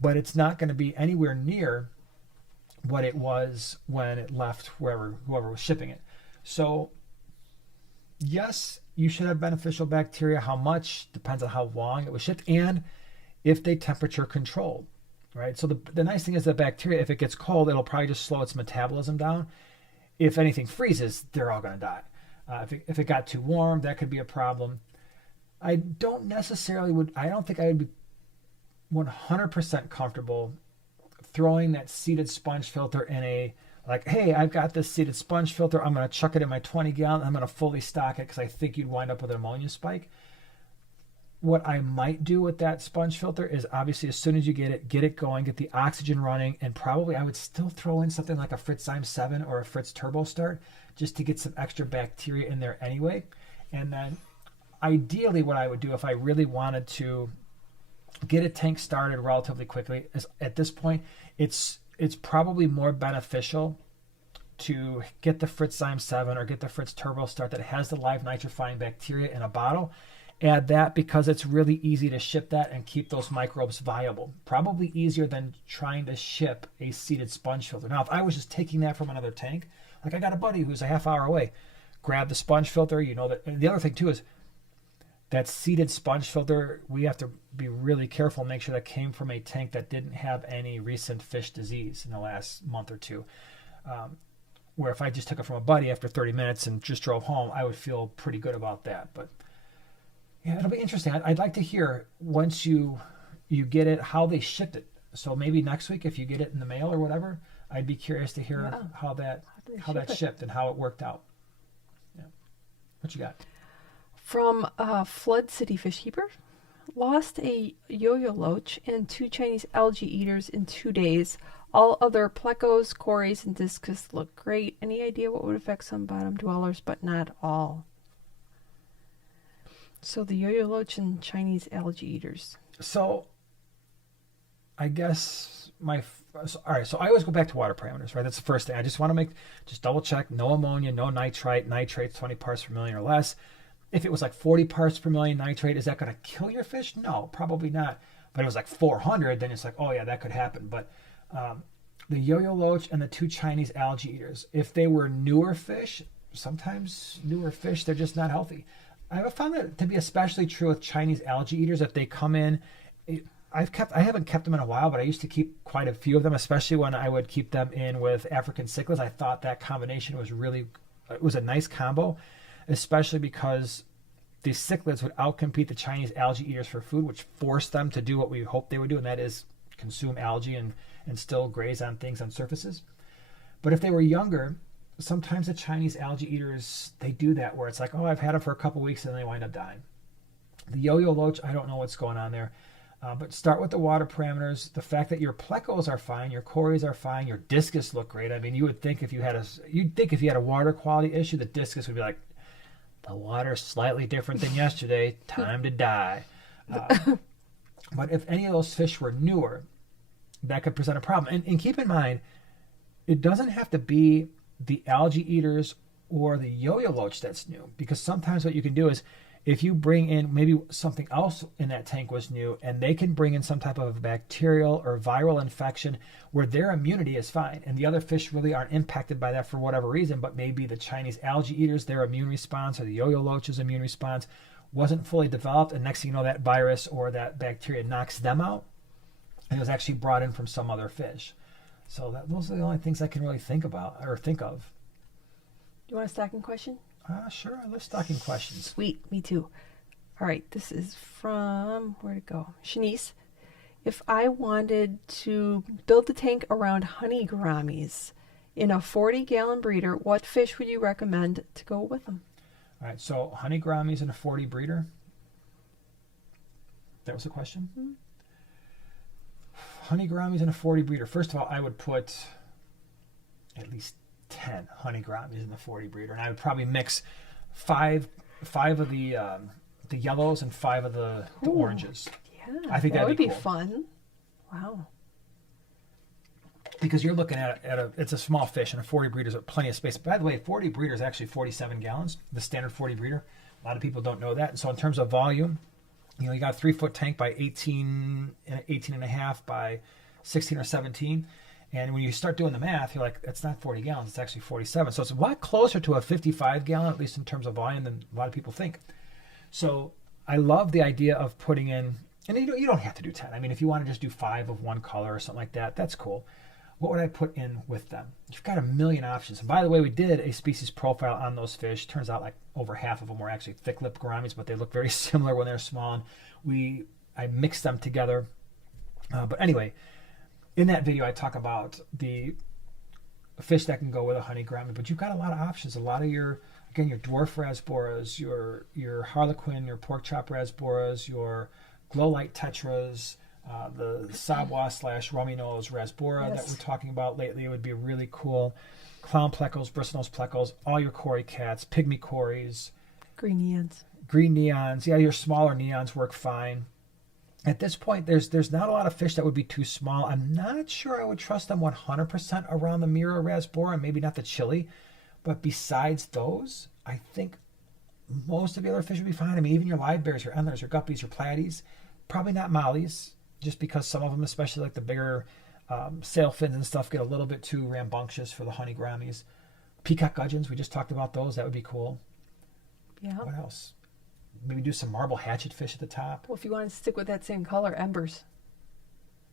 but it's not going to be anywhere near what it was when it left whoever was shipping it. So yes, you should have beneficial bacteria. How much depends on how long it was shipped and if they temperature controlled, right? So the nice thing is that bacteria, if it gets cold, it'll probably just slow its metabolism down. If anything freezes, they're all going to die. If it got too warm, that could be a problem. I don't think I would be 100% comfortable throwing that seeded sponge filter in hey, I've got this seeded sponge filter. I'm going to chuck it in my 20 gallon. I'm going to fully stock it because I think you'd wind up with an ammonia spike. What I might do with that sponge filter is obviously as soon as you get it going, get the oxygen running, and probably I would still throw in something like a Fritzzyme 7 or a Fritz Turbo Start just to get some extra bacteria in there anyway. And then ideally what I would do if I really wanted to get a tank started relatively quickly is at this point, it's probably more beneficial to get the Fritzzyme 7 or get the Fritz Turbo Start that has the live nitrifying bacteria in a bottle. Add that because it's really easy to ship that and keep those microbes viable. Probably easier than trying to ship a seeded sponge filter. Now, if I was just taking that from another tank, like I got a buddy who's a half hour away, grab the sponge filter, that. And the other thing too is that seeded sponge filter, we have to be really careful and make sure that came from a tank that didn't have any recent fish disease in the last month or two. where if I just took it from a buddy after 30 minutes and just drove home, I would feel pretty good about that. But yeah, it'll be interesting. I'd like to hear once you get it, how they shipped it. So maybe next week, if you get it in the mail or whatever, I'd be curious to hear how that shipped and how it worked out. Yeah. What you got? From Flood City Fish Keeper. Lost a yo-yo loach and 2 Chinese algae eaters in 2 days. All other plecos, cories, and discus look great. Any idea what would affect some bottom dwellers, but not all? So the yo-yo loach and Chinese algae eaters. So I guess all right, so I always go back to water parameters, right? That's the first thing. I just want to just double check, no ammonia, no nitrite, nitrates 20 parts per million or less. If it was like 40 parts per million nitrate, is that going to kill your fish? No, probably not. But it was like 400, then it's like, oh yeah, that could happen. But the yo-yo loach and the 2 Chinese algae eaters, if they were newer fish, sometimes newer fish, they're just not healthy. I have found that to be especially true with Chinese algae eaters. If they come in, I haven't kept them in a while, but I used to keep quite a few of them, especially when I would keep them in with African cichlids. I thought that combination was a nice combo, especially because the cichlids would outcompete the Chinese algae eaters for food, which forced them to do what we hoped they would do, and that is consume algae and still graze on things on surfaces. But if they were younger, sometimes the Chinese algae eaters, they do that where it's like, oh, I've had them for a couple weeks and then they wind up dying. The yo-yo loach, I don't know what's going on there. But start with the water parameters. The fact that your plecos are fine, your cories are fine, your discus look great. I mean, you would think if you had a water quality issue, the discus would be like, the water's slightly different than yesterday. Time to die. But if any of those fish were newer, that could present a problem. And keep in mind, it doesn't have to be the algae eaters or the yo-yo loach that's new, because sometimes what you can do is if you bring in maybe something else in that tank was new, and they can bring in some type of bacterial or viral infection where their immunity is fine and the other fish really aren't impacted by that for whatever reason, but maybe the Chinese algae eaters, their immune response, or the yo-yo loach's immune response wasn't fully developed, and next thing you know, that virus or that bacteria knocks them out and it was actually brought in from some other fish. So those are the only things I can really think about or think of. You want a stocking question? Sure, I love stocking questions. Sweet, me too. All right, this is from, where'd it go? Shanice. If I wanted to build the tank around honey gouramis in a 40-gallon breeder, what fish would you recommend to go with them? All right, so honey gouramis in a 40 breeder? That was the question? Mm-hmm. Honey gouramis in a 40 breeder. First of all, I would put at least 10 honey gouramis in the 40 breeder, and I would probably mix five of the yellows and 5 of the oranges. Yeah, I think that would be cool. Fun. Wow. Because you're looking at it's a small fish, and a 40 breeder is plenty of space. By the way, 40 breeder is actually 47 gallons, the standard 40 breeder. A lot of people don't know that. And so in terms of volume, you got a 3-foot tank by 18 and a half by 16 or 17. And when you start doing the math, you're like, it's not 40 gallons, it's actually 47. So it's a lot closer to a 55 gallon, at least in terms of volume, than a lot of people think. So I love the idea of putting in, and you don't have to do 10. I mean, if you want to just do 5 of one color or something like that, that's cool. What would I put in with them? You've got a million options. And by the way, we did a species profile on those fish. Turns out like over half of them were actually thick-lipped gouramis, but they look very similar when they're small. And I mixed them together. But anyway, in that video, I talk about the fish that can go with a honey gourami, but you've got a lot of options. A lot of your dwarf rasboras, your harlequin, your pork chop rasboras, your glow light tetras, the Sawa / rummy nose rasbora that we're talking about lately would be really cool. Clown plecos, bristlenose plecos, all your cory cats, pygmy cories. Green neons. Yeah, your smaller neons work fine. At this point, there's not a lot of fish that would be too small. I'm not sure I would trust them 100% around the Mira rasbora, and maybe not the chili. But besides those, I think most of the other fish would be fine. I mean, even your live bears, your endlers, your guppies, your platies, probably not mollies, just because some of them, especially like the bigger sailfins and stuff, get a little bit too rambunctious for the honey gouramis. Peacock gudgeons, we just talked about those. That would be cool. Yeah. What else? Maybe do some marble hatchet fish at the top. Well, if you want to stick with that same color, embers.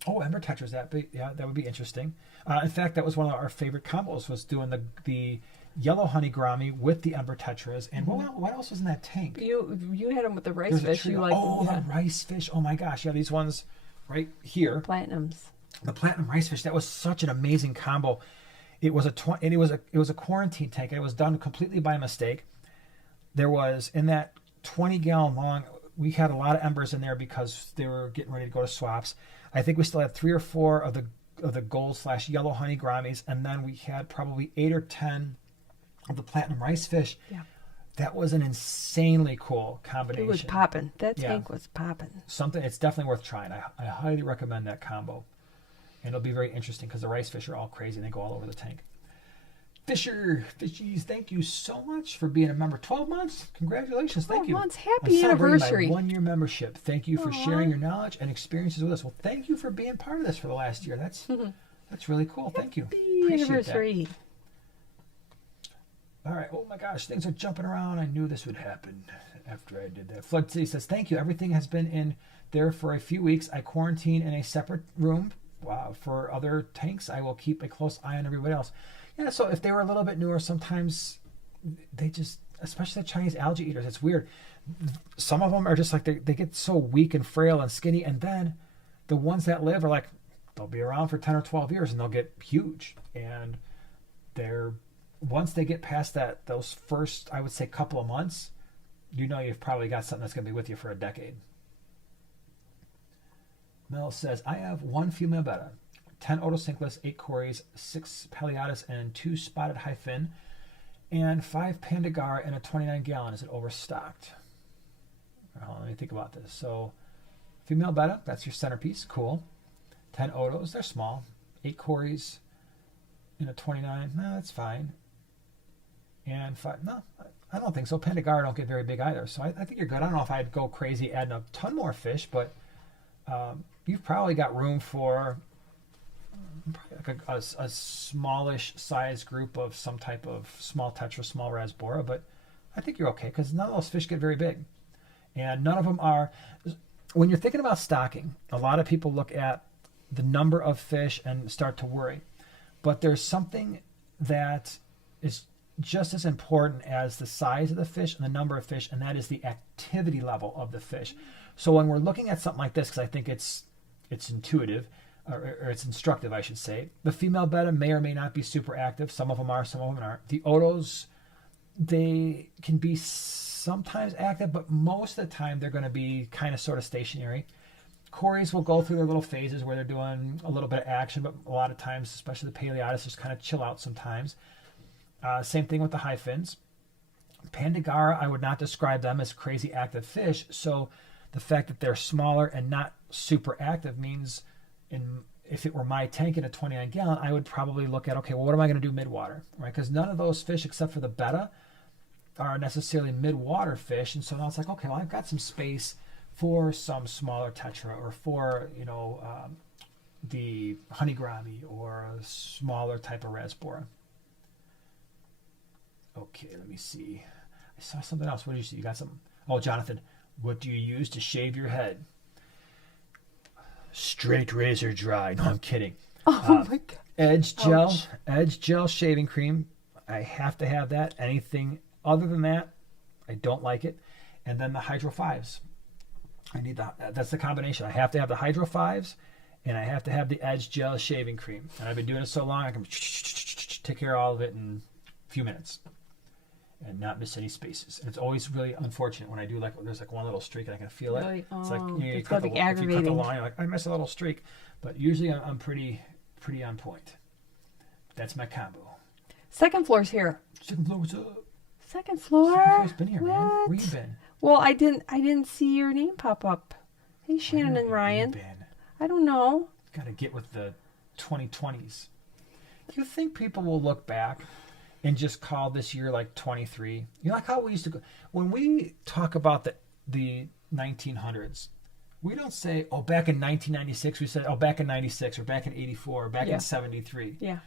Oh, ember tetras, that would be interesting. In fact, that was one of our favorite combos, was doing the yellow honey gourami with the ember tetras. And what else was in that tank? You had them with the rice fish. You like the rice fish. Oh my gosh, yeah, these ones right here. Platinums. The platinum rice fish. That was such an amazing combo. It was a quarantine tank, and it was done completely by mistake. There was, in that 20-gallon long, we had a lot of embers in there because they were getting ready to go to swaps. I think we still had 3 or 4 of the gold/yellow honey gouramis, and then we had probably 8 or 10 of the platinum rice fish. Yeah. That was an insanely cool combination. It was popping. That tank was popping. It's definitely worth trying. I highly recommend that combo. And it'll be very interesting because the rice fish are all crazy and they go all over the tank. Fishies, thank you so much for being a member. 12 months. Congratulations. Thank you. 12 months. Happy anniversary. My 1-year membership. Thank you for sharing your knowledge and experiences with us. Well, thank you for being part of this for the last year. That's really cool. Thank you. Happy anniversary. All right. Oh my gosh, things are jumping around. I knew this would happen after I did that. Flood City says, thank you. Everything has been in there for a few weeks. I quarantine in a separate room. Wow. For other tanks, I will keep a close eye on everybody else. Yeah, so if they were a little bit newer, sometimes they just, especially the Chinese algae eaters, it's weird. Some of them are just like, they get so weak and frail and skinny, and then the ones that live are like, they'll be around for 10 or 12 years and they'll get huge. And once they get past those first, I would say, couple of months, you've probably got something that's going to be with you for a decade. Mel says, I have 1 female betta, 10 otocinclus, 8 cories, 6 palliatus, and 2 spotted high fin, and 5 pandagara in a 29-gallon. Is it overstocked? Let me think about this. So, female betta, that's your centerpiece. Cool. 10 otos, they're small. 8 cories in a 29. No, that's fine. And 5, no, I don't think so. Pandagara don't get very big either. So I think you're good. I don't know if I'd go crazy adding a ton more fish, but you've probably got room for like a smallish size group of some type of small tetra, small rasbora, but I think you're okay because none of those fish get very big. And none of them are, when you're thinking about stocking, a lot of people look at the number of fish and start to worry. But there's something that is just as important as the size of the fish and the number of fish, and that is the activity level of the fish. So when we're looking at something like this, because I think it's intuitive, or it's instructive, I should say, the female betta may or may not be super active. Some of them are, some of them aren't. The otos, they can be sometimes active, but most of the time they're going to be kind of sort of stationary. Cories will go through their little phases where they're doing a little bit of action, but a lot of times, especially the palliatus, just kind of chill out sometimes. Same thing with the high fins. Pandagara, I would not describe them as crazy active fish, so the fact that they're smaller and not super active means if it were my tank in a 29-gallon, I would probably look at, okay, well, what am I going to do midwater, right? Because none of those fish, except for the betta, are necessarily midwater fish, and so now it's like, okay, well, I've got some space for some smaller tetra, or for the honey gourami, or a smaller type of rasbora. Okay, let me see. I saw something else. What did you see? You got something? Oh, Jonathan, what do you use to shave your head? Straight razor dry. No, I'm kidding. Oh my God. Edge gel shaving cream. I have to have that. Anything other than that, I don't like it. And then the Hydro 5s. I need that's the combination. I have to have the Hydro 5s, and I have to have the Edge gel shaving cream. And I've been doing it so long, I can take care of all of it in a few minutes and not miss any spaces. And it's always really unfortunate when I do, like, there's like one little streak and I can feel it. Really? It's like, you it's cut gotta the, be if you cut the aggravating. line, you're like, I miss a little streak. But usually I'm pretty on point. That's my combo. Second floor's here. Second floor, what's up? Second floor? Second floor's been here, What? man. Where you been? Well, I didn't see your name pop up. Hey, Shannon and Ryan. Where you been? I don't know. Got to get with the 2020s. Do you think people will look back and just call this year like 23? You know, like how we used to go. When we talk about the 1900s, we don't say, oh, back in 1996. We said, oh, back in 96, or back in 84, or back in 73. Yeah.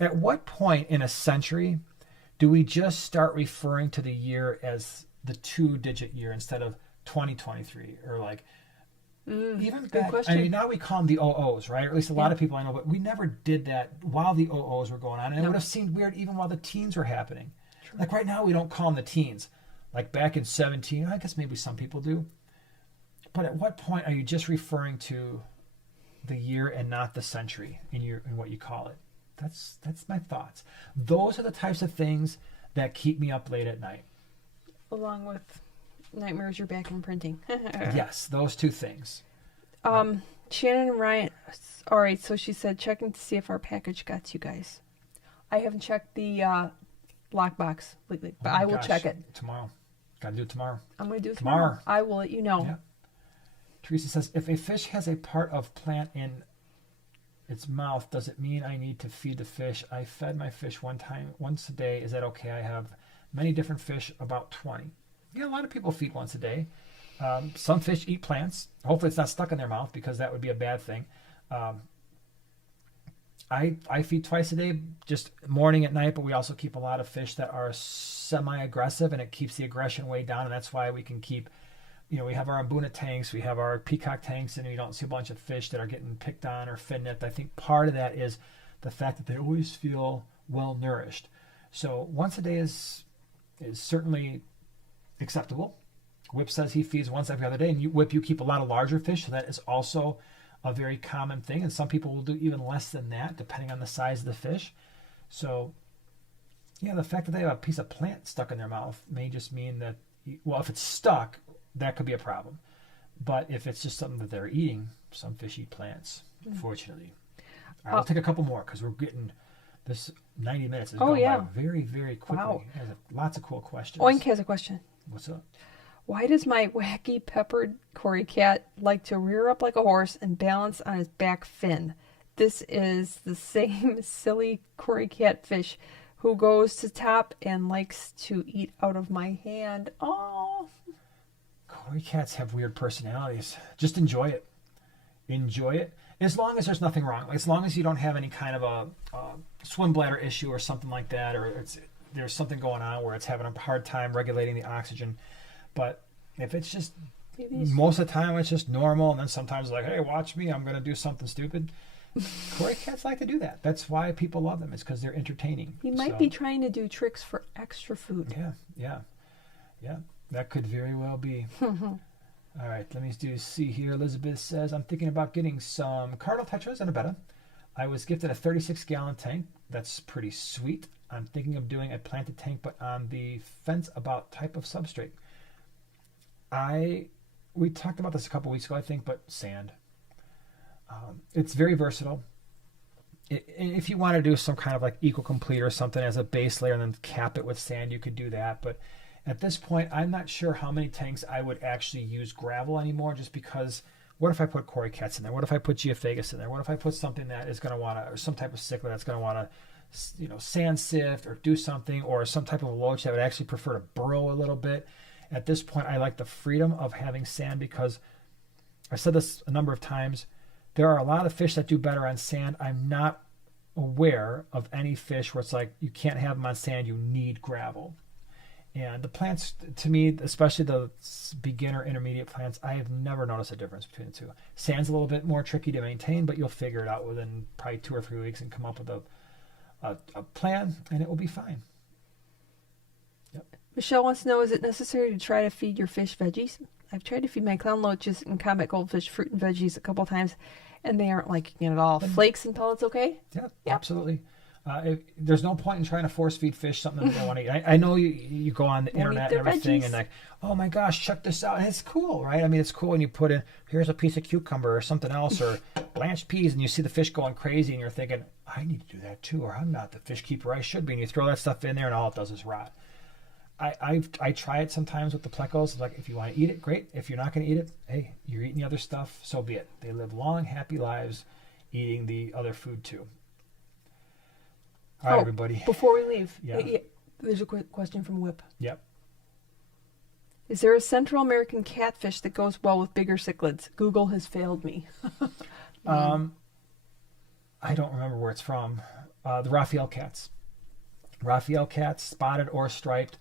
At what point in a century do we just start referring to the year as the 2-digit year instead of 2023, or like Even good back, question. I mean, now we call them the OOs, right? Or at least a lot of people I know, but we never did that while the OOs were going on. And it would have seemed weird even while the teens were happening. True. Like right now, we don't call them the teens. Like back in 17, I guess maybe some people do. But at what point are you just referring to the year and not the century in what you call it? That's my thoughts. Those are the types of things that keep me up late at night. Along with nightmares you're back in printing. Yes, those two things. Shannon and Ryan, all right, so she said checking to see if our package got to you guys. I haven't checked the lockbox lately, but I will check it. Tomorrow. Got to do it tomorrow. I'm going to do it tomorrow. I will let you know. Yeah. Teresa says, if a fish has a part of plant in its mouth, does it mean I need to feed the fish? I fed my fish once a day. Is that okay? I have many different fish, about 20. Yeah, a lot of people feed once a day. Some fish eat plants. Hopefully it's not stuck in their mouth because that would be a bad thing. I feed twice a day, just morning at night, but we also keep a lot of fish that are semi-aggressive, and it keeps the aggression way down, and that's why we can keep, we have our Mbuna tanks, we have our Peacock tanks, and you don't see a bunch of fish that are getting picked on or fin nipped. I think part of that is the fact that they always feel well nourished. So once a day is certainly acceptable. Whip says he feeds once every other day, and you keep a lot of larger fish, so that is also a very common thing, and some people will do even less than that depending on the size of the fish. So yeah, the fact that they have a piece of plant stuck in their mouth may just mean that, well, if it's stuck, that could be a problem. But if it's just something that they're eating, some fish eat plants, fortunately. All right, we'll take a couple more because we're getting this 90 minutes is going by very, very quickly. Wow. Lots of cool questions. Oink has a question. What's up? Why does my wacky peppered Cory cat like to rear up like a horse and balance on his back fin? This is the same silly Cory cat fish who goes to top and likes to eat out of my hand. Oh. Cory cats have weird personalities. Just enjoy it. Enjoy it. As long as there's nothing wrong. As long as you don't have any kind of a swim bladder issue or something like that, or there's something going on where it's having a hard time regulating the oxygen. But if it's just, most of the time it's just normal, and then sometimes like, hey, watch me, I'm going to do something stupid. Cory cats like to do that. That's why people love them. It's because they're entertaining. He might be trying to do tricks for extra food. Yeah. That could very well be. All right, let me see here. Elizabeth says, I'm thinking about getting some cardinal tetras and a Betta. I was gifted a 36-gallon tank. That's pretty sweet. I'm thinking of doing a planted tank, but on the fence about type of substrate. We talked about this a couple weeks ago, I think, but sand. It's very versatile. If you want to do some kind of like eco-complete or something as a base layer and then cap it with sand, you could do that. But at this point, I'm not sure how many tanks I would actually use gravel anymore, just because what if I put Cory cats in there? What if I put Geophagus in there? What if I put something that is going to want to, or some type of cichlid that's going to want to, sand sift or do something, or some type of loach that would actually prefer to burrow a little bit. At this point, I like the freedom of having sand because I've said this a number of times. There are a lot of fish that do better on sand. I'm not aware of any fish where it's like you can't have them on sand, you need gravel. And the plants, to me, especially the beginner intermediate plants, I have never noticed a difference between the two. Sand's a little bit more tricky to maintain, but you'll figure it out within probably 2 or 3 weeks and come up with a plan, and it will be fine. Yep. Michelle wants to know, is it necessary to try to feed your fish veggies? I've tried to feed my clown loaches and combat goldfish fruit and veggies a couple times, and they aren't liking it at all. Flakes and pellets okay? Yeah, absolutely. There's no point in trying to force feed fish something that they don't want to eat. I know you go on the internet and everything, and like, oh my gosh, check this out. And it's cool, right? I mean, it's cool when you put in, here's a piece of cucumber or something else, or blanched peas, and you see the fish going crazy, and you're thinking, I need to do that too, or I'm not the fish keeper I should be. And you throw that stuff in there, and all it does is rot. I try it sometimes with the plecos. Like, if you want to eat it, great. If you're not going to eat it, hey, you're eating the other stuff, so be it. They live long, happy lives eating the other food too. All right, everybody. Before we leave, there's a quick question from Whip. Yep. Is there a Central American catfish that goes well with bigger cichlids? Google has failed me. I don't remember where it's from. The Raphael cats. Raphael cats, spotted or striped.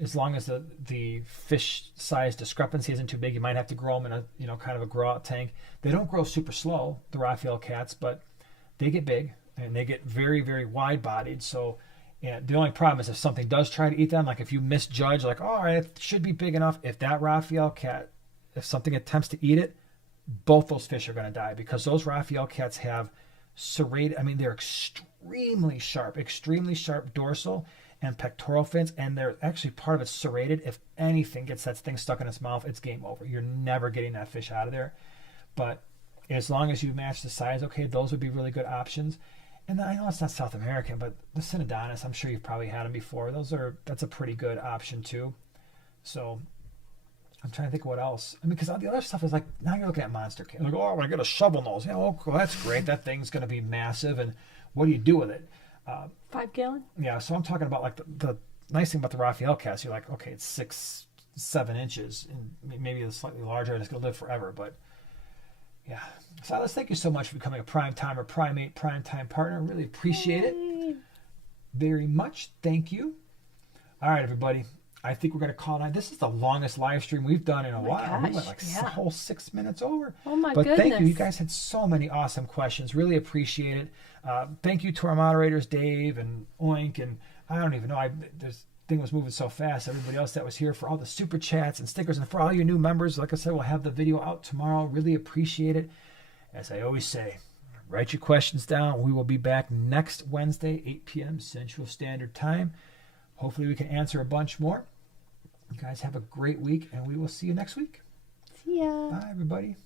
as long as the fish size discrepancy isn't too big, you might have to grow them in a kind of a grow out tank. They don't grow super slow, the Raphael cats, but they get big and they get very, very wide bodied. So the only problem is if something does try to eat them, like if you misjudge, like, oh, all right, it should be big enough. If that Raphael cat, if something attempts to eat it, both those fish are going to die, because those Raphael cats have serrated, they're extremely sharp dorsal and pectoral fins, and they're actually part of it serrated. If anything gets that thing stuck in its mouth, it's game over. You're never getting that fish out of there. But as long as you match the size, okay, those would be really good options. And I know it's not South American, but the Synodontis, I'm sure you've probably had them before. That's a pretty good option too. So I'm trying to think of what else. Because the other stuff is like, now you're looking at monster cats. Like, oh, I got a shovel nose. Yeah, well, that's great. That thing's going to be massive. And what do you do with it? 5 gallon? Yeah, so I'm talking about like the nice thing about the Raphael cats. You're like, okay, it's 6-7 inches, and maybe it's slightly larger, and it's going to live forever. But yeah. Silas, thank you so much for becoming a prime time or primate prime time partner. Really appreciate it very much. Thank you. All right, everybody. I think we're going to call it. This is the longest live stream we've done in a while. Gosh, we went like a whole 6 minutes over. Oh my but goodness. Thank you. You guys had so many awesome questions. Really appreciate it. Thank you to our moderators, Dave and Oink, and I don't even know. This thing was moving so fast. Everybody else that was here, for all the super chats and stickers, and for all you new members. Like I said, we'll have the video out tomorrow. Really appreciate it. As I always say, write your questions down. We will be back next Wednesday, 8 p.m. Central Standard Time. Hopefully we can answer a bunch more. You guys have a great week, and we will see you next week. See ya. Bye, everybody.